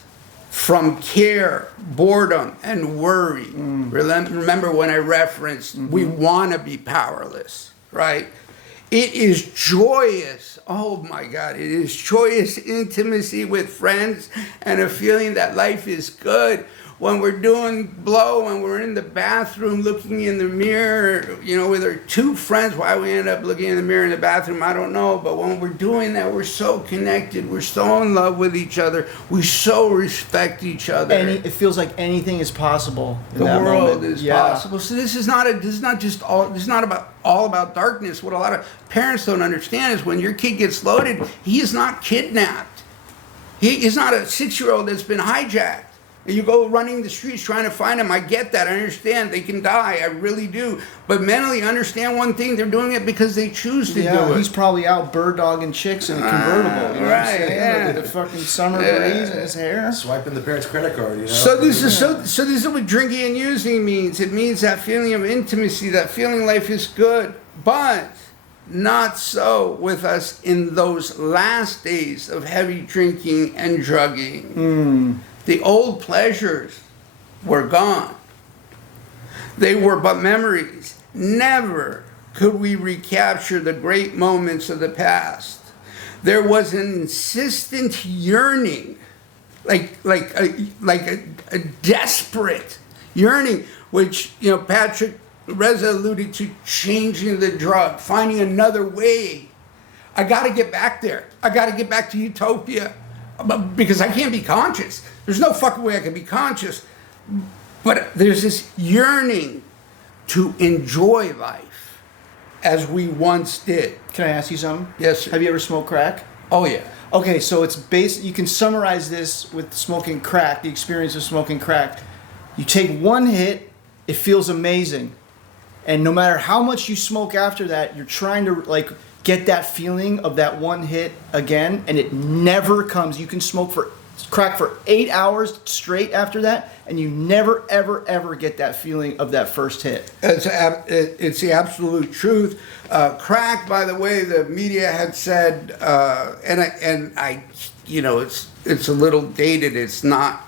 from care, boredom, and worry. Remember when I referenced we want to be powerless, right? It is joyous. Oh my God. It is joyous intimacy with friends and a feeling that life is good. When we're doing blow, when we're in the bathroom looking in the mirror, you know, with our two friends, why we end up looking in the mirror in the bathroom, I don't know. But when we're doing that, we're so connected. We're so in love with each other. We so respect each other. It feels like anything is possible. In The that world moment. is possible. So this is not all about darkness. What a lot of parents don't understand is when your kid gets loaded, he is not kidnapped. He is not a 6-year-old that's been hijacked. And you go running the streets trying to find him. I get that. I understand. They can die. I really do. But mentally understand one thing. They're doing it because they choose to do it. He's probably out bird dogging chicks in a convertible. You know what I'm saying? yeah. With the fucking summer breeze in his hair. Swiping the parents' credit card, you know. So this is what drinking and using means. It means that feeling of intimacy, that feeling life is good. But not so with us in those last days of heavy drinking and drugging. The old pleasures were gone. They were but memories. Never could we recapture the great moments of the past. There was an insistent yearning, like a desperate yearning, which, you know, Patrick Reza alluded to, changing the drug, finding another way. I got to get back there. I got to get back to utopia because I can't be conscious. There's no fucking way I can be conscious. But there's this yearning to enjoy life as we once did. Can I ask you something? Yes, sir. Have you ever smoked crack? Oh, yeah. Okay, so it's you can summarize this with smoking crack, the experience of smoking crack. You take one hit, it feels amazing. And no matter how much you smoke after that, you're trying to get that feeling of that one hit again, and it never comes. You can smoke crack for 8 hours straight after that, and you never, ever, ever get that feeling of that first hit. It's the absolute truth. Crack, by the way, the media had said, and I, you know, it's a little dated. It's not.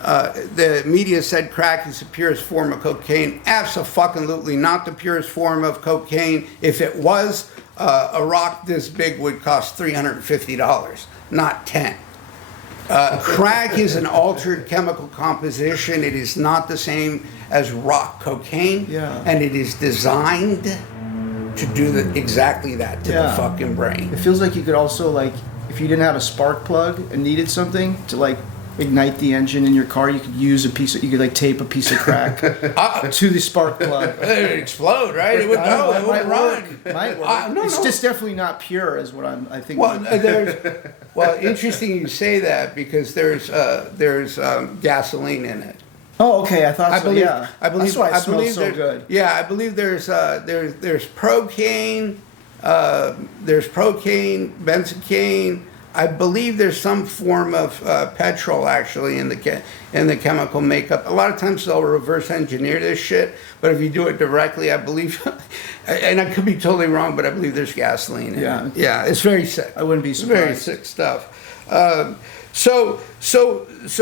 The media said crack is the purest form of cocaine. Absolutely not the purest form of cocaine. If it was, a rock this big would cost $350, not $10. Crack is an altered chemical composition. It is not the same as rock cocaine. Yeah. And it is designed to do exactly that to the fucking brain. It feels like you could also, like, if you didn't have a spark plug and needed something to, like, ignite the engine in your car, you could use you could like tape a piece of crack to the spark plug. It would explode, right? It would go. It would run. Might work. No, it's no. just definitely not pure, is what I think. Well, interesting you say that because there's gasoline in it. Oh, okay. I thought so. Yeah. I believe. That's why it I smells believe so there- good. Yeah, I believe there's propane, benzocaine. I believe there's some form of petrol actually in the chemical makeup. A lot of times they'll reverse engineer this shit, but if you do it directly, I believe, and I could be totally wrong, but I believe there's gasoline in it. Yeah, it's very sick. I wouldn't be It's very surprised. sick stuff. So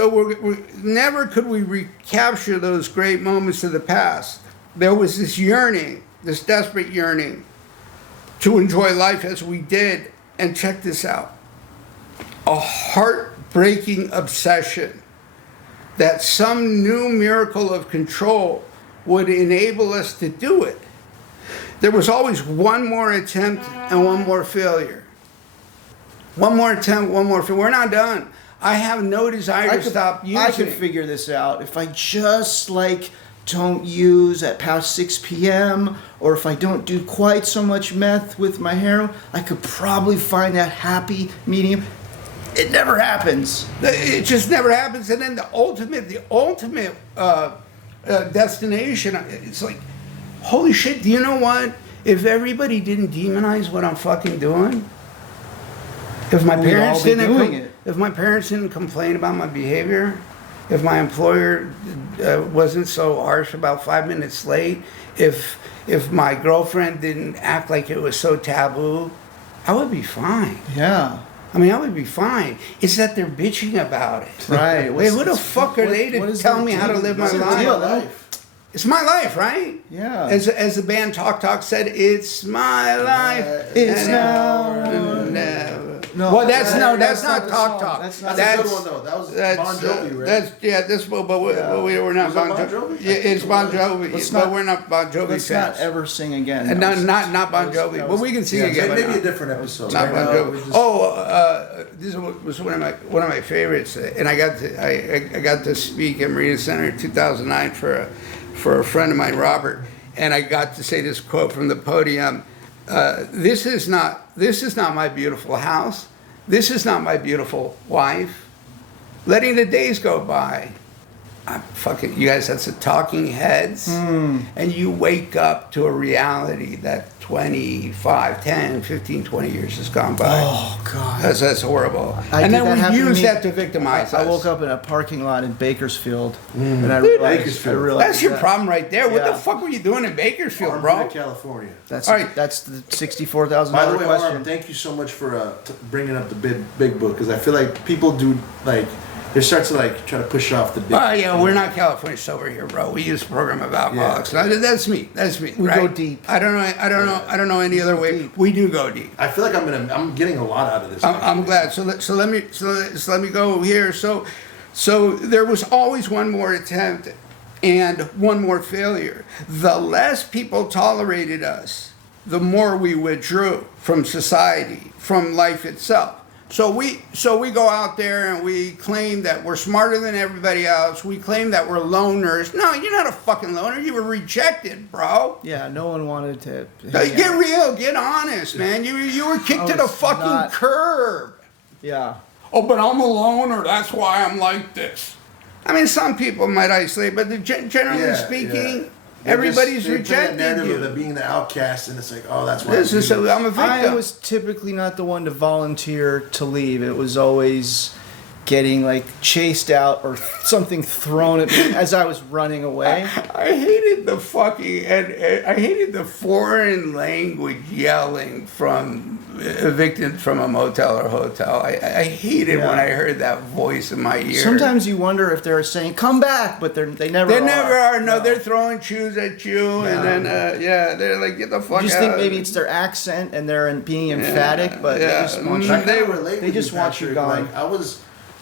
we're never could we recapture those great moments of the past. There was this yearning, this desperate yearning to enjoy life as we did, and check this out. A heartbreaking obsession that some new miracle of control would enable us to do it. There was always one more attempt and one more failure. One more attempt, one more failure. We're not done. I have no desire to stop using. I could figure this out if I just like don't use at past 6 p.m. or if I don't do quite so much meth with my heroin. I could probably find that happy medium. It never happens. It just never happens. And then the ultimate destination, it's like, holy shit, do you know what? If everybody didn't demonize what I'm fucking doing, if my parents didn't complain about my behavior, if my employer wasn't so harsh about 5 minutes late, if my girlfriend didn't act like it was so taboo, I would be fine. Yeah. I mean, I would be fine. It's that they're bitching about it. Right. Wait, who the fuck are they to tell me how to live my life? It's my life, right? Yeah. As the band Talk Talk said, it's my life. It's now. No, well, that's not Talk song. Talk. That's not a good one though. That was Bon Jovi, right? We're not Bon Jovi. Yeah, it's Bon Jovi, but we're not Bon Jovi Let's fans. not ever sing again. And not Bon Jovi. But we can sing again. Maybe a different episode. Not Bon Jovi. This was one of my favorites, and I got to speak at Marina Center in 2009 for a friend of mine, Robert, and I got to say this quote from the podium. This is not my beautiful house. This is not my beautiful wife. Letting the days go by. You guys had some talking heads, and you wake up to a reality that 25, 10, 15, 20 years has gone by. Oh, God. That's horrible. And then we use that to victimize us. I woke up in a parking lot in Bakersfield, and I realized that's your problem right there. What the fuck were you doing in Bakersfield, bro? California. That's the $64,000 By the way, question. Aram, thank you so much for bringing up the big book, because I feel like people do like they start to like try to push off the big. Oh yeah, we're not California sober here, bro. We use a program of alcoholics. Yeah. That's me. We right? go deep. I don't know any other way. Deep. We do go deep. I feel like I'm getting a lot out of this. I'm glad. So let me go here. So there was always one more attempt and one more failure. The less people tolerated us, the more we withdrew from society, from life itself. So we go out there and we claim that we're smarter than everybody else. We claim that we're loners. No, you're not a fucking loner. You were rejected, bro. Yeah, no one wanted to. Get real. Get honest, man. You were kicked to the fucking curb. Yeah. Oh, but I'm a loner. That's why I'm like this. I mean, some people might isolate, but generally speaking, everybody's rejected narrative you. of being the outcast, and it's like, oh, that's why. I'm a victim. I was typically not the one to volunteer to leave. It was always getting like chased out or something thrown at me as I was running away. I hated the foreign language yelling from evicted from a motel or hotel. I hated when I heard that voice in my ear. Sometimes you wonder if they're saying "come back," but they never are. No, they're throwing shoes at you, and then they're like, "Get the fuck out." You just think maybe it's their accent and they're being emphatic, but they just want you. They just want you gone. Like,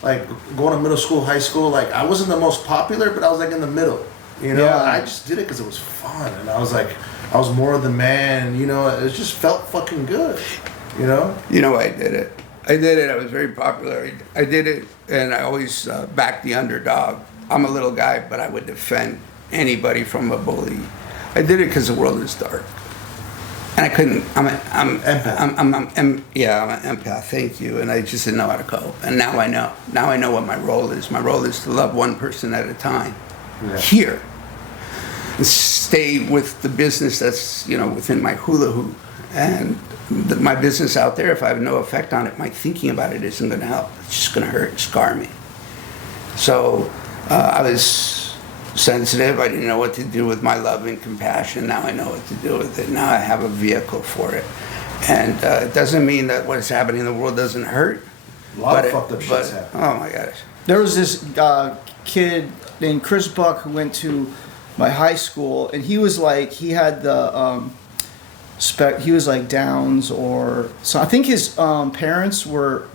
like going to middle school, high school, like I wasn't the most popular, but I was like in the middle. You know, Yeah. I just did it because it was fun, and I was like, I was more of the man. You know, it just felt fucking good. You know. You know, I did it. I was very popular. I did it, and I always backed the underdog. I'm a little guy, but I would defend anybody from a bully. I did it because the world is dark, and I couldn't. I'm an empath. Thank you. And I just didn't know how to cope. And now I know. Now I know what my role is. My role is to love one person at a time. Yeah. Here, and stay with the business that's within my hula hoop, and my business out there. If I have no effect on it, my thinking about it isn't going to help. It's just going to hurt and scar me. So I was sensitive. I didn't know what to do with my love and compassion. Now I know what to do with it. Now I have a vehicle for it. And it doesn't mean that what's happening in the world doesn't hurt. A lot of fucked up shit's happening. Oh my gosh. There was this kid named Chris Buck who went to my high school, and he was like, he had the he was like Downs, or so I think his parents were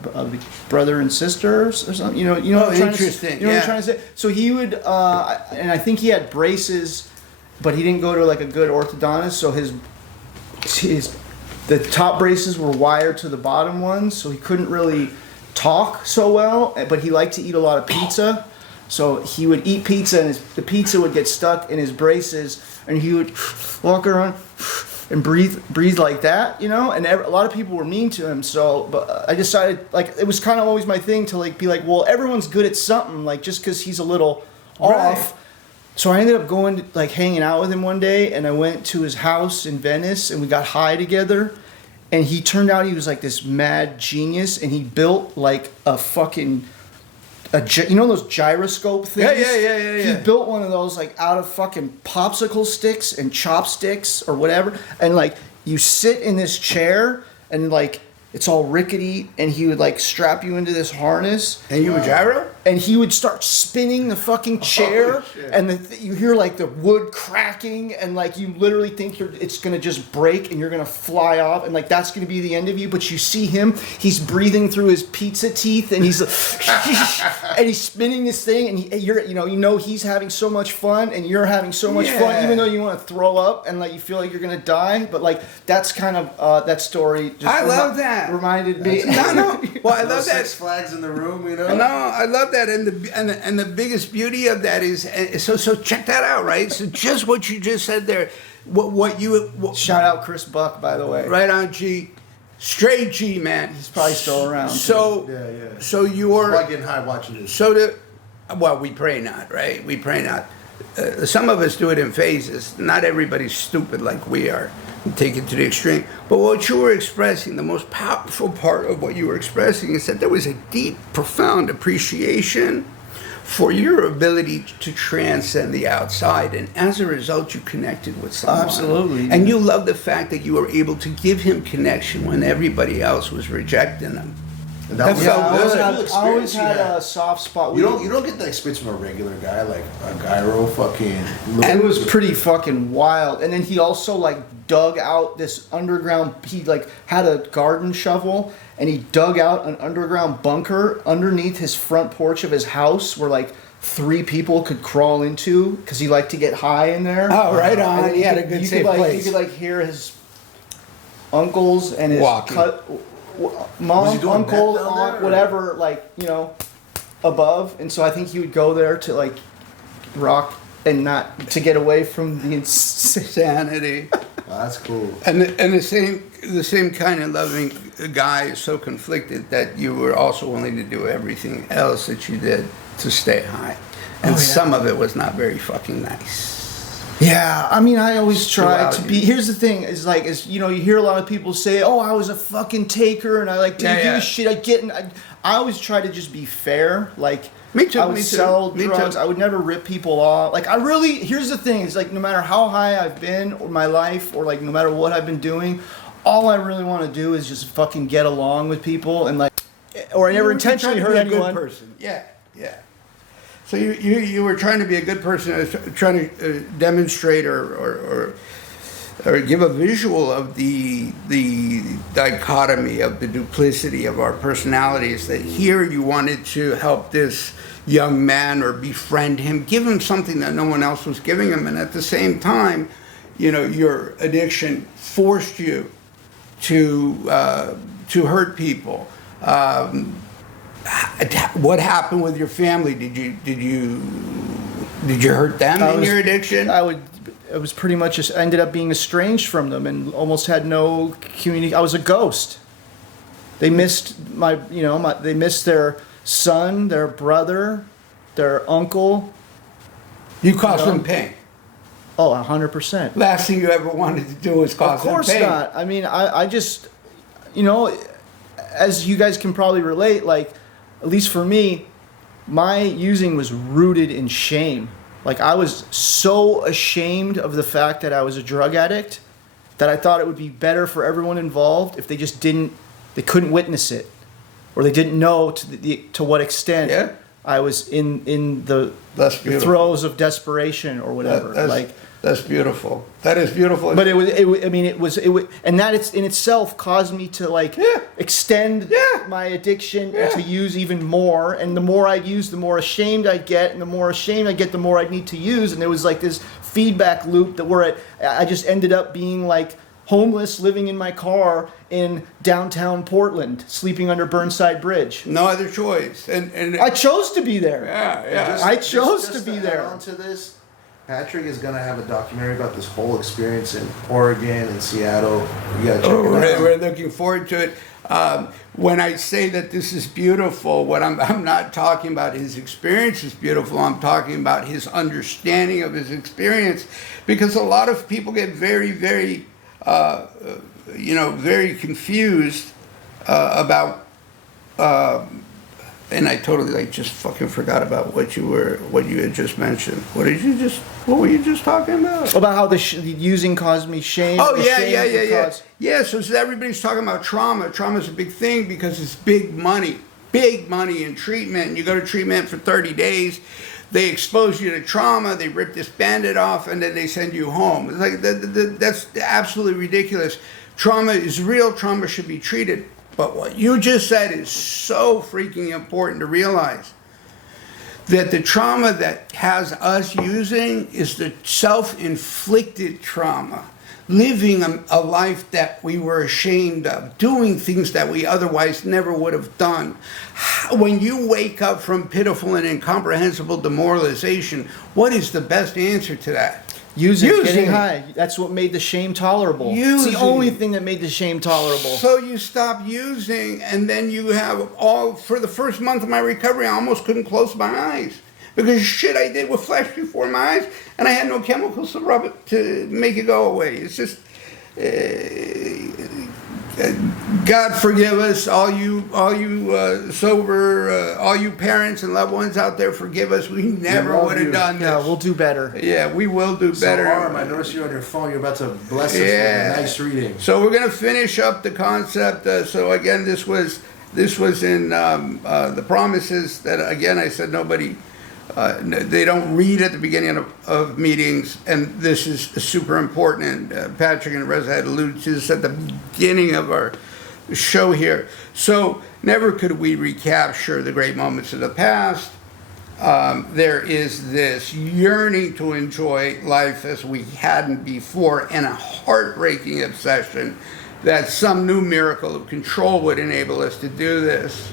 brother and sisters or something. You know. Oh, what I'm interesting. You know what I'm trying to say? So he would, and I think he had braces, but he didn't go to like a good orthodontist. So the top braces were wired to the bottom ones, so he couldn't really talk so well. But he liked to eat a lot of pizza. So he would eat pizza, and the pizza would get stuck in his braces, and he would walk around and breathe like that, you know. And a lot of people were mean to him. So, but I decided, like, it was kind of always my thing to like be like, well, everyone's good at something, like just because he's a little off. So I ended up going like hanging out with him one day, and I went to his house in Venice, and we got high together. And he turned out he was like this mad genius, and he built like a fucking. You know those gyroscope things? Yeah. He built one of those like out of fucking popsicle sticks and chopsticks or whatever. And like you sit in this chair and like it's all rickety, and he would like strap you into this harness. And you were gyro? And he would start spinning the fucking chair, and you hear like the wood cracking, and like you literally think it's gonna just break and you're gonna fly off, and like that's gonna be the end of you. But you see him, he's breathing through his pizza teeth, and he's and he's spinning this thing, and you're he's having so much fun, and you're having so much fun, even though you want to throw up and like you feel like you're gonna die. But like that's kind of that story. Just I love that. Reminded me. No. Well, I love that. Six Flags in the room, you know. No, I love that, and the biggest beauty of that is so check that out, right? So just what you just said there, what Shout out Chris Buck, by the way. right on G, straight G, man. He's probably still around. So Yeah. so you're Probably getting high watching this. well, we pray not, right? We pray not. Some of us do it in phases. Not everybody's stupid like we are. Take it to the extreme. But what you were expressing, the most powerful part of what you were expressing is that there was a deep, profound appreciation for your ability to transcend the outside. And as a result, you connected with someone. Absolutely. And you love the fact that you were able to give him connection when everybody else was rejecting him. And that was felt that was good. a cool I always experience had you had. a soft spot. You don't get that experience from a regular guy, like a gyro fucking. And it was pretty fucking wild. And then he also like dug out this underground. He like had a garden shovel, and he dug out an underground bunker underneath his front porch of his house, where like 3 people could crawl into, because he liked to get high in there. Oh, right on. And then He had a good safe place. You could like hear his uncles and his Walking. mom, Was he doing uncle, meth down aunt, there, or- whatever, like, above. And so I think he would go there to like rock and not to get away from the Insanity. Oh, that's cool. And the same kind of loving guy is so conflicted that you were also willing to do everything else that you did to stay high. And some of it was not very fucking nice. Yeah, I mean, I always try out to you. be. Here's the thing: you hear a lot of people say, "Oh, I was a fucking taker," and I like didn't give a shit. I always try to just be fair. Like, Me too, I would me too, sell me drugs. too. I would never rip people off. Like, here's the thing: is like, no matter how high I've been or my life, or like no matter what I've been doing, all I really want to do is just fucking get along with people, and like, or I never intentionally hurt anyone. Good person. Yeah. So you were trying to be a good person, trying to demonstrate or or give a visual of the dichotomy, of the duplicity of our personalities. That here you wanted to help this young man or befriend him, give him something that no one else was giving him, and at the same time, your addiction forced you to hurt people. What happened with your family? Did you hurt them in your addiction? I was pretty much just ended up being estranged from them and almost had no community. I was a ghost. They missed they missed their son, their brother, their uncle. You caused them pain. Oh, 100%. Last thing you ever wanted to do was cause them pain. Of course not. I mean, I just, as you guys can probably relate, like, at least for me, my using was rooted in shame. Like, I was so ashamed of the fact that I was a drug addict that I thought it would be better for everyone involved if they just they couldn't witness it, or they didn't know to what extent I was in the throes of desperation or whatever. That's beautiful. That is beautiful. But it was, and that it's in itself caused me to extend my addiction and to use even more. And the more I use, the more ashamed I get, and the more ashamed I get, the more I need to use. And there was like this feedback loop I just ended up being like homeless, living in my car in downtown Portland, sleeping under Burnside Bridge. No other choice. And I chose to be there. Yeah. I chose to be there. Onto this, Patrick is going to have a documentary about this whole experience in Oregon and Seattle. You got to check it out. We're looking forward to it. When I say that this is beautiful, what I'm not talking about his experience is beautiful. I'm talking about his understanding of his experience, because a lot of people get very, very, very confused about. And I totally just fucking forgot about what you had just mentioned. What were you just talking about? About how the using caused me shame. Oh yeah. Yeah, so everybody's talking about trauma. Trauma's a big thing because it's big money in treatment. And you go to treatment for 30 days. They expose you to trauma. They rip this Band-Aid off, and then they send you home. It's like that's absolutely ridiculous. Trauma is real. Trauma should be treated. But what you just said is so freaking important to realize, that the trauma that has us using is the self-inflicted trauma, living a life that we were ashamed of, doing things that we otherwise never would have done. When you wake up from pitiful and incomprehensible demoralization, what is the best answer to that? Using, getting high. That's what made the shame tolerable. It's the only thing that made the shame tolerable. So you stop using, and then you have for the first month of my recovery, I almost couldn't close my eyes. Because shit I did would flash before my eyes, and I had no chemicals to rub it, to make it go away. It's just, God forgive us, all you sober, all you parents and loved ones out there, forgive us. We never would have done this. Yeah, we'll do better. Yeah, we will do better. Aram, I noticed you on your phone. You're about to bless us with a nice reading. So we're going to finish up the concept. So again, this was in the promises that, again, I said nobody. They don't read at the beginning of meetings, and this is super important. And Patrick and Reza had alluded to this at the beginning of our show here. So never could we recapture the great moments of the past. There is this yearning to enjoy life as we hadn't before, and a heartbreaking obsession that some new miracle of control would enable us to do this.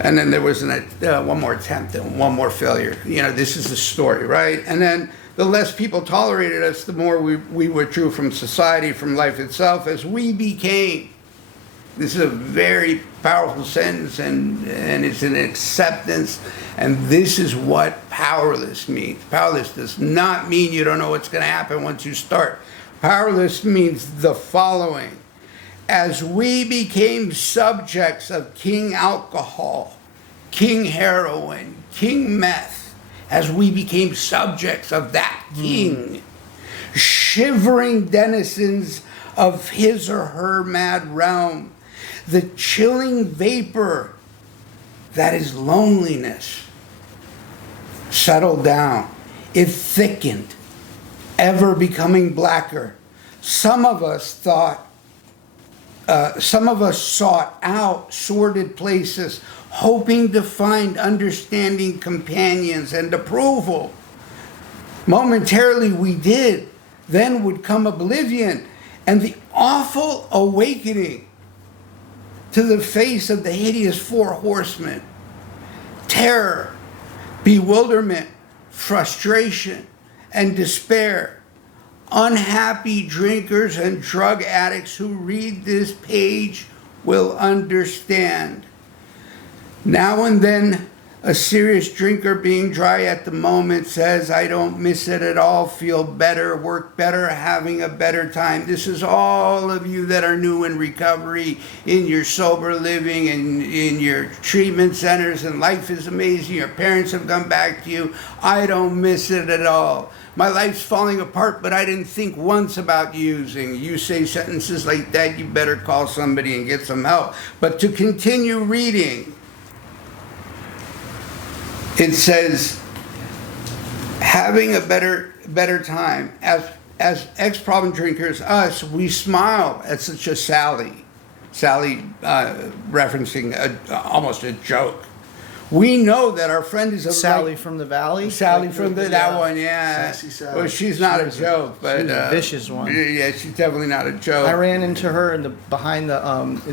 And then there was one more attempt and one more failure. This is the story, right? And then the less people tolerated us, the more we withdrew from society, from life itself, as we became. This is a very powerful sentence, and it's an acceptance. And this is what powerless means. Powerless does not mean you don't know what's going to happen once you start. Powerless means the following. As we became subjects of King Alcohol, King Heroin, King Meth, as we became subjects of that king, shivering denizens of his or her mad realm, the chilling vapor that is loneliness settled down. It thickened, ever becoming blacker. some of us thought, some of us sought out sordid places, hoping to find understanding companions and approval. Momentarily we did, then would come oblivion and the awful awakening to the face of the hideous four horsemen. Terror, bewilderment, frustration, and despair. Unhappy drinkers and drug addicts who read this page will understand. Now and then, a serious drinker being dry at the moment says, I don't miss it at all, feel better, work better, having a better time. This is all of you that are new in recovery, in your sober living, and in your treatment centers, and life is amazing. Your parents have come back to you. I don't miss it at all. My life's falling apart, but I didn't think once about using. You say sentences like that, you better call somebody and get some help. But to continue reading, it says, having a better time. As ex-problem drinkers, us, we smile at such a Sally. Sally referencing almost a joke. We know that our friend is a Sally from the Valley. Sally from that one, yeah. Sassy Sally. Well, she's not a joke, but She's a vicious one. Yeah, she's definitely not a joke. I ran into her in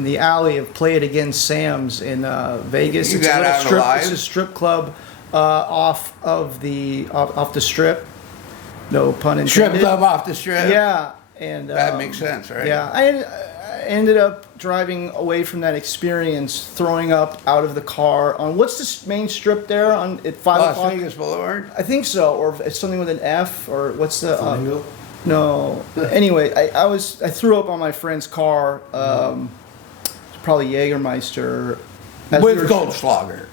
the alley of Play It Again Sam's in Vegas. You It's a got little out strip. alive? It's a strip club off the strip. No pun intended. Strip club off the strip. Yeah, and That makes sense, right? Yeah, I ended up driving away from that experience, throwing up out of the car on what's the main strip there on at 5 Las o'clock? Vegas Boulevard. I think so, or it's something with an F, or what's the Flamingo? no. Anyway, I threw up on my friend's car. Probably Jägermeister. as we With were- Goldschlager.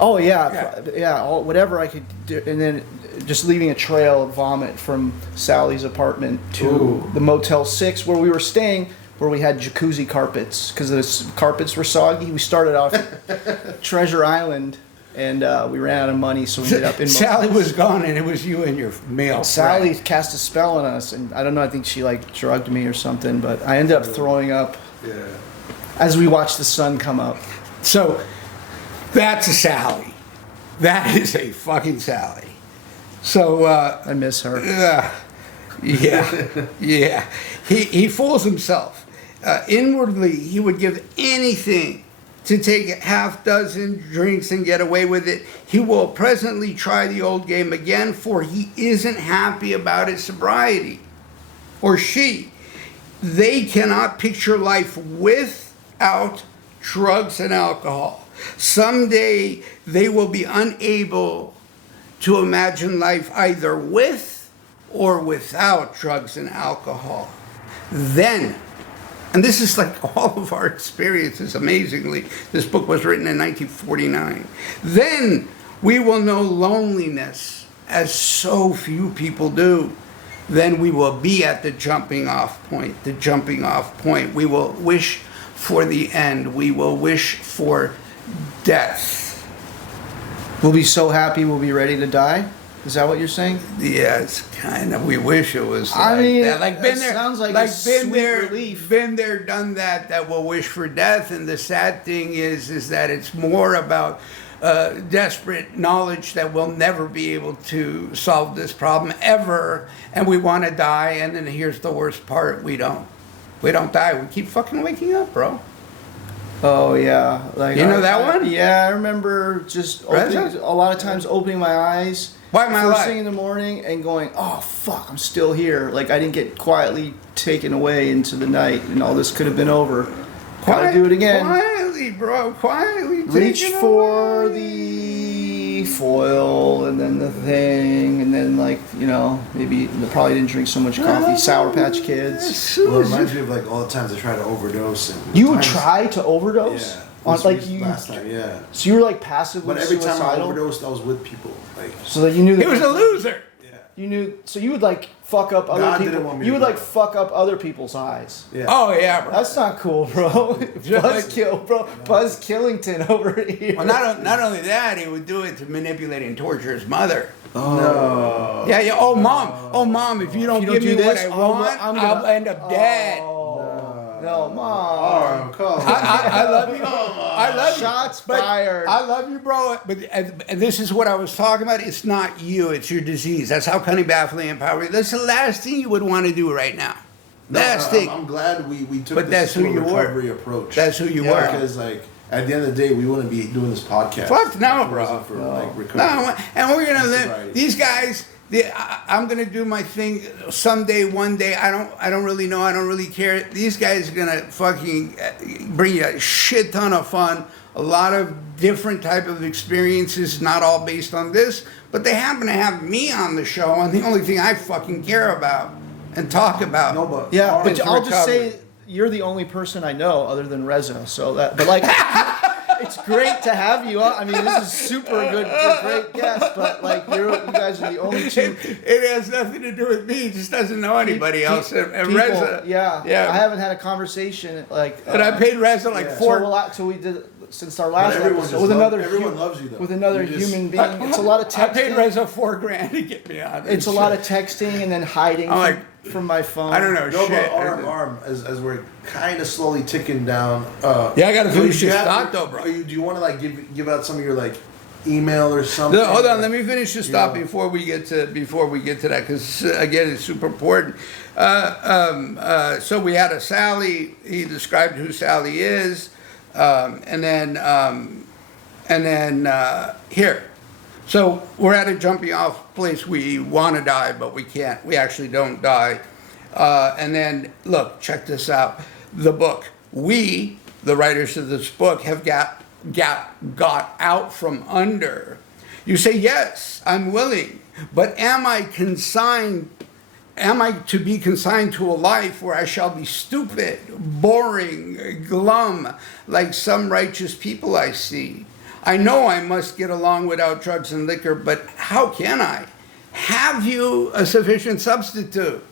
Oh yeah, whatever I could do, and then just leaving a trail of vomit from Sally's apartment to Ooh. the Motel 6 where we were staying, where we had jacuzzi carpets because the carpets were soggy. We started off at Treasure Island, and we ran out of money, so we ended up in Sally was gone, and it was you and your male Sally friend. cast a spell on us, and I don't know. I think she like drugged me or something, but I ended up throwing up Yeah. as we watched the sun come up. So that's a Sally. That is a fucking Sally. So I miss her. yeah. He fools himself. Inwardly, he would give anything to take a half dozen drinks and get away with it. He will presently try the old game again, for he isn't happy about his sobriety. Or she. They cannot picture life without drugs and alcohol. Someday they will be unable to imagine life either with or without drugs and alcohol. Then, and this is like all of our experiences, amazingly, this book was written in 1949. Then we will know loneliness as so few people do. Then we will be at the jumping off point. We will wish for the end. We will wish for death. We'll be so happy we'll be ready to die? Is that what you're saying? Yeah, it's kind of, we wish it was like I mean, that. Like been it there, sounds like like a been sweet there, relief. been there, done that will wish for death. And the sad thing is that it's more about desperate knowledge that we'll never be able to solve this problem ever. And we want to die. And then here's the worst part. We don't die. We keep fucking waking up, bro. Oh yeah, like You know that one? Yeah, I remember just Right? a lot of times opening my eyes Why am I first alive? thing in the morning and going, "Oh fuck, I'm still here." Like I didn't get quietly taken away into the night, and all this could have been over. Gotta do it again. Quietly, bro. Quietly. Reach take it for away. the foil, and then the thing, and then maybe they probably didn't drink so much coffee. Sour Patch Kids. Well, it reminds me of like all the times I tried to overdose. And You would times- try to overdose? Yeah. On, This like was you, last time, yeah. so you were like passively But every time I suicidal? overdosed, I was with people. Like, So that you knew that He was a loser. yeah. you knew. So you would like fuck up other God people. didn't want me You to would die. like fuck up other people's eyes. Yeah. Oh yeah, bro. That's not cool, bro. Buzzkill, bro. Buzz Killington over here. Well, not only that, he would do it to manipulate and torture his mother. No. Yeah, yeah. Oh, mom, if you don't give me what I want, I'll end up dead. No, Mom. Aram, come on. I love you. I love you. Shots But fired. I love you, bro. But and this is what I was talking about. It's not you. It's your disease. That's how cunning, baffling, and powerful. That's the last thing you would want to do right now. Last thing. I'm glad we took But this that's who you were. recovery approach. That's who you were. Because like at the end of the day, we wouldn't be doing this podcast. Fuck no, if it bro. wasn't for, like, recovery. No, and we're gonna live. Sobriety. These guys. I'm gonna do my thing someday, one day. I don't really know. I don't really care. These guys are gonna fucking bring you a shit ton of fun, a lot of different type of experiences, not all based on this, but they happen to have me on the show, and the only thing I fucking care about and talk about. No, but Yeah, Aram- but I'll just recovery. say you're the only person I know other than Reza. So that, but like, it's great to have you on. I mean, this is super good, great guest. But like, you guys are the only two. It has nothing to do with me. He just doesn't know anybody else. And People, Reza, yeah, yeah. I haven't had a conversation like. And I paid Reza like Yeah. So we did since our last But everyone episode just with another everyone loves you, though. with another You just- human being. It's a lot of I paid texting. Reza $4,000 to get me on. It's a lot of texting and then hiding I'm like, from my phone. I don't know. No, shit. but Aram, as we're kind of slowly ticking down. Yeah, I gotta finish do you this have- thought though, bro. Do you want to like give out some of your like email or something? No, hold on, let me finish this thought Yeah. before we get to that, because again, it's super important. So we had a Sally. He described who Sally is, and then here. So we're at a jumping off place. We want to die, but we can't. We actually don't die. And then look, check this out. The book. We, the writers of this book, have got out from under. You say, yes, I'm willing, but am I to be consigned to a life where I shall be stupid, boring, glum, like some righteous people I see? I know I must get along without drugs and liquor, but how can I? Have you a sufficient substitute?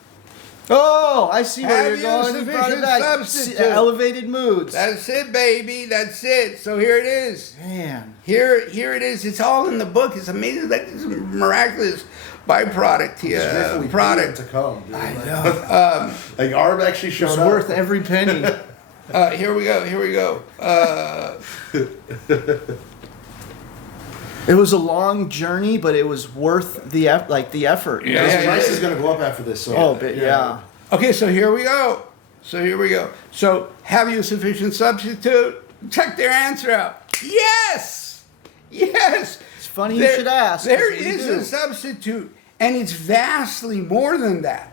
Oh, I see where Have you're you going. You brought it sufficient back. substitute? Elevated moods. That's it, baby. That's it. So here it is. Man. Here it is. It's all in the book. It's amazing. That is a miraculous byproduct here. It's grateful we paid Product. him to come. Dude. I know. Like Aram actually showed It's up. worth every penny. Here we go. It was a long journey, but it was worth the effort. Yeah. His price is gonna go up after this. So Oh, but yeah. Okay, so here we go. So have you a sufficient substitute? Check their answer out. Yes. It's funny you should ask. There That's what you is do. a substitute, and it's vastly more than that.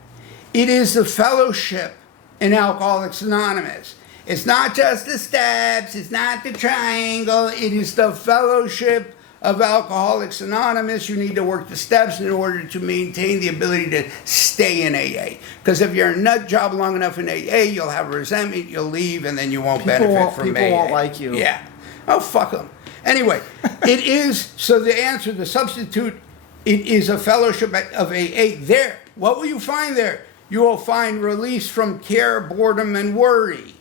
It is the fellowship in Alcoholics Anonymous. It's not just the steps, it's not the triangle, it is the fellowship of Alcoholics Anonymous. You need to work the steps in order to maintain the ability to stay in AA. Because if you're a nut job long enough in AA, you'll have resentment, you'll leave, and then you won't benefit from people AA. won't like you. Yeah. Oh, fuck them. Anyway, it is, so the answer, the substitute, it is a fellowship of AA. There, what will you find there? You will find release from care, boredom, and worry.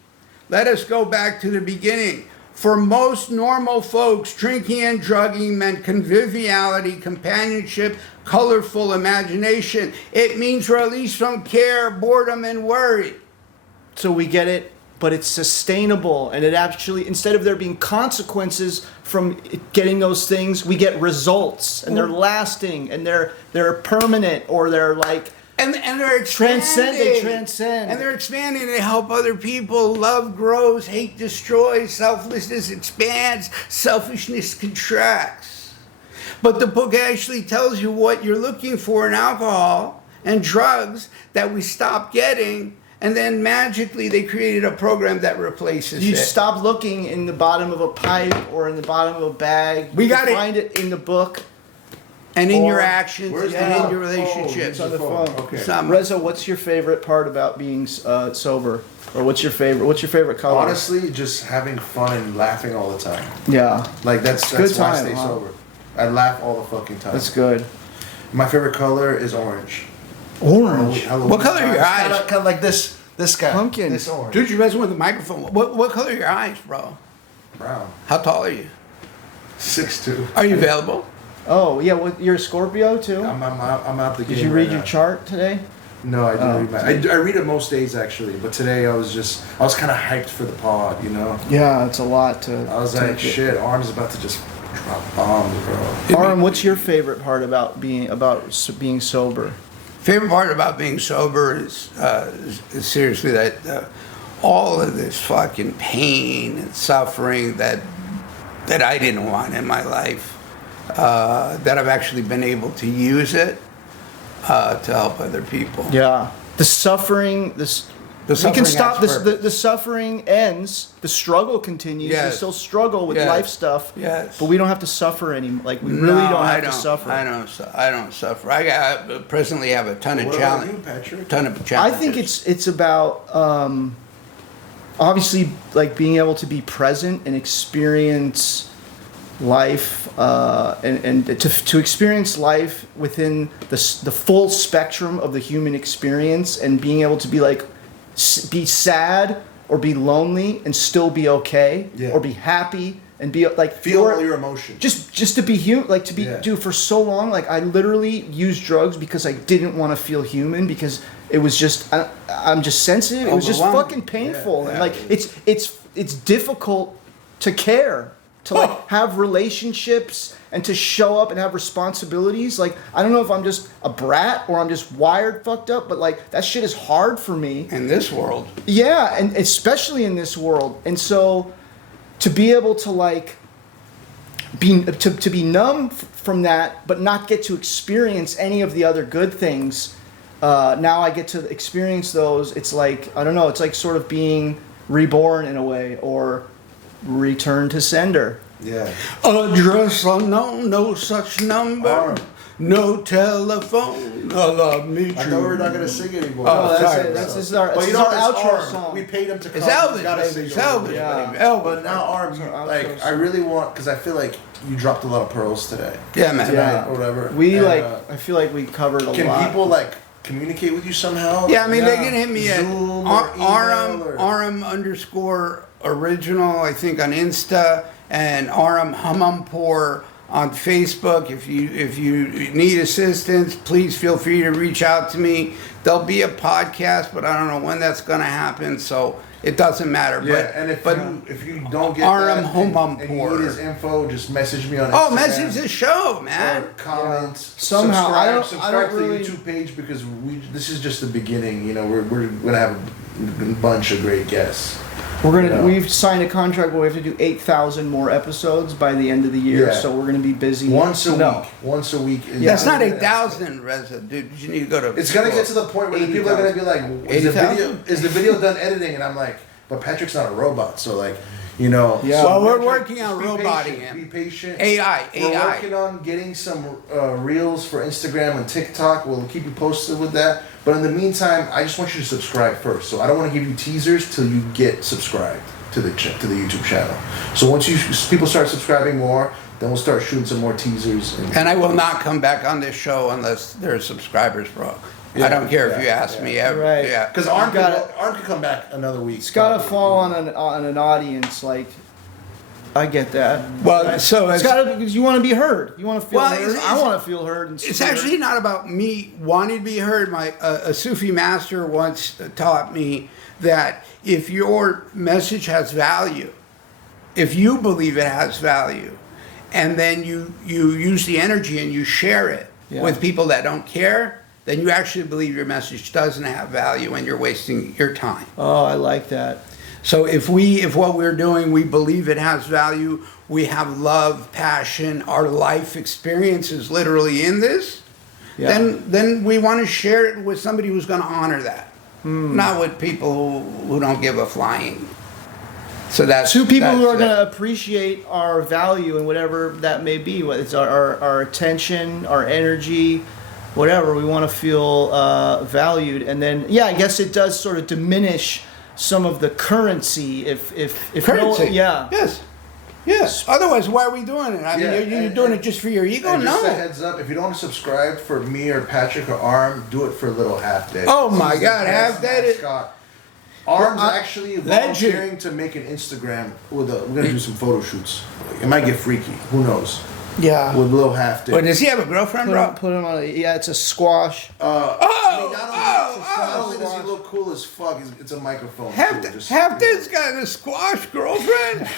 Let us go back to the beginning. For most normal folks, drinking and drugging meant conviviality, companionship, colorful imagination. It means release from care, boredom, and worry. So we get it, but it's sustainable, and it actually, instead of there being consequences from getting those things, we get results, and they're lasting, and they're permanent, or they're like And they're expanding. They transcend. And they're expanding. They help other people. Love grows, hate destroys, selflessness expands, selfishness contracts. But the book actually tells you what you're looking for in alcohol and drugs that we stop getting, and then magically they created a program that replaces you it. stop looking in the bottom of a pipe or in the bottom of a bag. We You got it. find it in the book. And in Or- your actions Where's and the in your phone? relationships. on the phone. Okay. Reza, what's your favorite part about being sober, or what's your favorite color? Honestly, just having fun and laughing all the time. Yeah, Like that's good why I time, stay huh? sober. I laugh all the fucking time. that's good. My favorite color is orange. Orange. Halloween What color are your time. eyes? Kind of like this guy. Pumpkin. This orange. Dude, you're messing with the microphone. What color are your eyes, bro? Brown. How tall are you? 6'2". Are you available? Oh yeah, you're a Scorpio too. I'm out the game. Did you right read your now. chart today? No, I didn't read I read it most days actually, but today I was kind of hyped for the pod, you know. Yeah, it's a lot to. I was like, shit, Arm's about to just drop bombs, bro. Aram, what's your favorite part about being sober? Favorite part about being sober is seriously that all of this fucking pain and suffering that I didn't want in my life, that I've actually been able to use it to help other people. Yeah, the suffering. We can stop has this. The suffering ends. The struggle continues. Yes. We still struggle with Yes. life stuff. Yes. But we don't have to suffer anymore. Like we really don't have to suffer. I don't suffer. I presently have a ton of What about you, challenge. Patrick? Ton of I challenges. think it's about obviously like being able to be present and experience life and to experience life within the full spectrum of the human experience, and being able to be like be sad or be lonely and still be okay, Yeah. or be happy and be like Feel all your emotions. just to be human, like to be Yeah. dude, for so long, like I literally used drugs because I didn't want to feel human, because it was just I'm just sensitive. It was just Overwhelming. fucking painful. Yeah, And yeah. like it's difficult to care, to like have relationships and to show up and have responsibilities. Like I don't know if I'm just a brat or I'm just wired fucked up, but like that shit is hard for me. in this world. Yeah, and especially in this world. And so to be able to like to be numb from that, but not get to experience any of the other good things. Now I get to experience those. It's like, I don't know, it's like sort of being reborn in a way, or return to sender. Yeah. Address unknown, no such number, Arm. no telephone. I love me I true. know we're not gonna sing anymore. Oh, that's sorry, it. bro. This is our, But this you is know our it's outro Arm. song. We paid him to come. It's He's Elvis, gotta baby. sing It's over Elvis, it. Yeah. baby. Elvis. But now Arm, our like outro I song. really want, because I feel like you dropped a lot of pearls today. Yeah, man. Yeah. Or whatever. We And, like, I feel like we covered a can lot. people like communicate with you somehow? Yeah, I mean, they Yeah. can hit me Zoom at or email or- Aram_original, I think, on Insta, and Aram Humampur on Facebook. If you need assistance, please feel free to reach out to me. There'll be a podcast, but I don't know when that's going to happen, so it doesn't matter. Yeah, and if you don't get Aram that and you Humampur. need his info, just message me on Instagram. Oh, message the show, man. Or comments. Somehow, subscribe, I subscribe don't to really- the YouTube page, because this is just the beginning. You know, we're gonna have a bunch of great guests. Yeah. We've signed a contract where we have to do 8,000 more episodes by the end of the year, Yeah. so we're gonna be busy. Once a No. week. Once a week. That's not 8,000, Reza. Dude, you need to go to. It's gonna get to the point where the people are gonna be like, is the video done editing? And I'm like, but Patrick's not a robot, so like, you know. Yeah. so Well, we're Patrick, working on just be roboting patient, him. Be patient. AI. We're working on getting some reels for Instagram and TikTok. We'll keep you posted with that. But in the meantime, I just want you to subscribe first. So I don't want to give you teasers till you get subscribed to the YouTube channel. So once people start subscribing more, then we'll start shooting some more teasers. And I will not come back on this show unless there's subscribers, bro. Yeah, I don't care if yeah, you ask yeah. me ever. Right. Yeah. Because You gotta- Arm could come back another week. It's gotta fall on an audience. Like, I get that. Well, so It's gotta, because you want to be heard. You want to feel Well, heard. it's- I want to feel heard. And it's heard. actually not about me wanting to be heard. A Sufi master once taught me that if your message has value, if you believe it has value, and then you use the energy and you share it Yeah. with people that don't care, then you actually believe your message doesn't have value and you're wasting your time. Oh, I like that. So if what we're doing, we believe it has value, we have love, passion, our life experiences literally in this, Yeah. then we want to share it with somebody who's going to honor that, not with people who don't give a flying. So that's Two people who are that's going to appreciate our value and whatever that may be. Whether it's our attention, our energy, whatever. We want to feel valued, and then I guess it does sort of diminish some of the currency if currency. yeah. Yes. Otherwise, why are we doing it? I mean, Yeah, you're doing it just for your ego? And just a No. heads up, if you don't want to subscribe for me or Patrick or Arm, do it for Little Half Dead. Oh my He's the God, best Half Dead is- mascot. Arm's Well, actually legend. volunteering to make an Instagram. We're gonna do some photo shoots. It might get freaky. Who knows? Yeah. with Lil Half But Dead. does he have a girlfriend, bro? Put him on yeah, it's a squash. Not only does he look cool as fuck, it's a microphone. too, just, Half-Dead's got a squash girlfriend.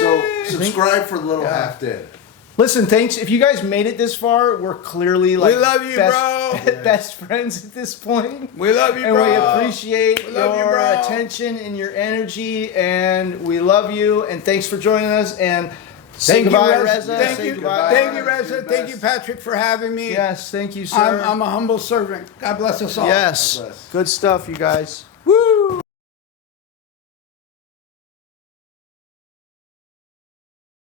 So subscribe for Little Half Dead. Listen, thanks. If you guys made it this far, we're clearly like love you, best friends at this point. We love you, And bro. we appreciate We love you, your bro. attention and your energy, and we love you. And thanks for joining us. And say Thank you, goodbye, Reza. Reza. Thank Say you, goodbye. thank you, You're Reza. the Thank you, best. Patrick, for having me. Yes, thank you, sir. I'm a humble servant. God bless us all. Yes, God bless. good stuff, you guys.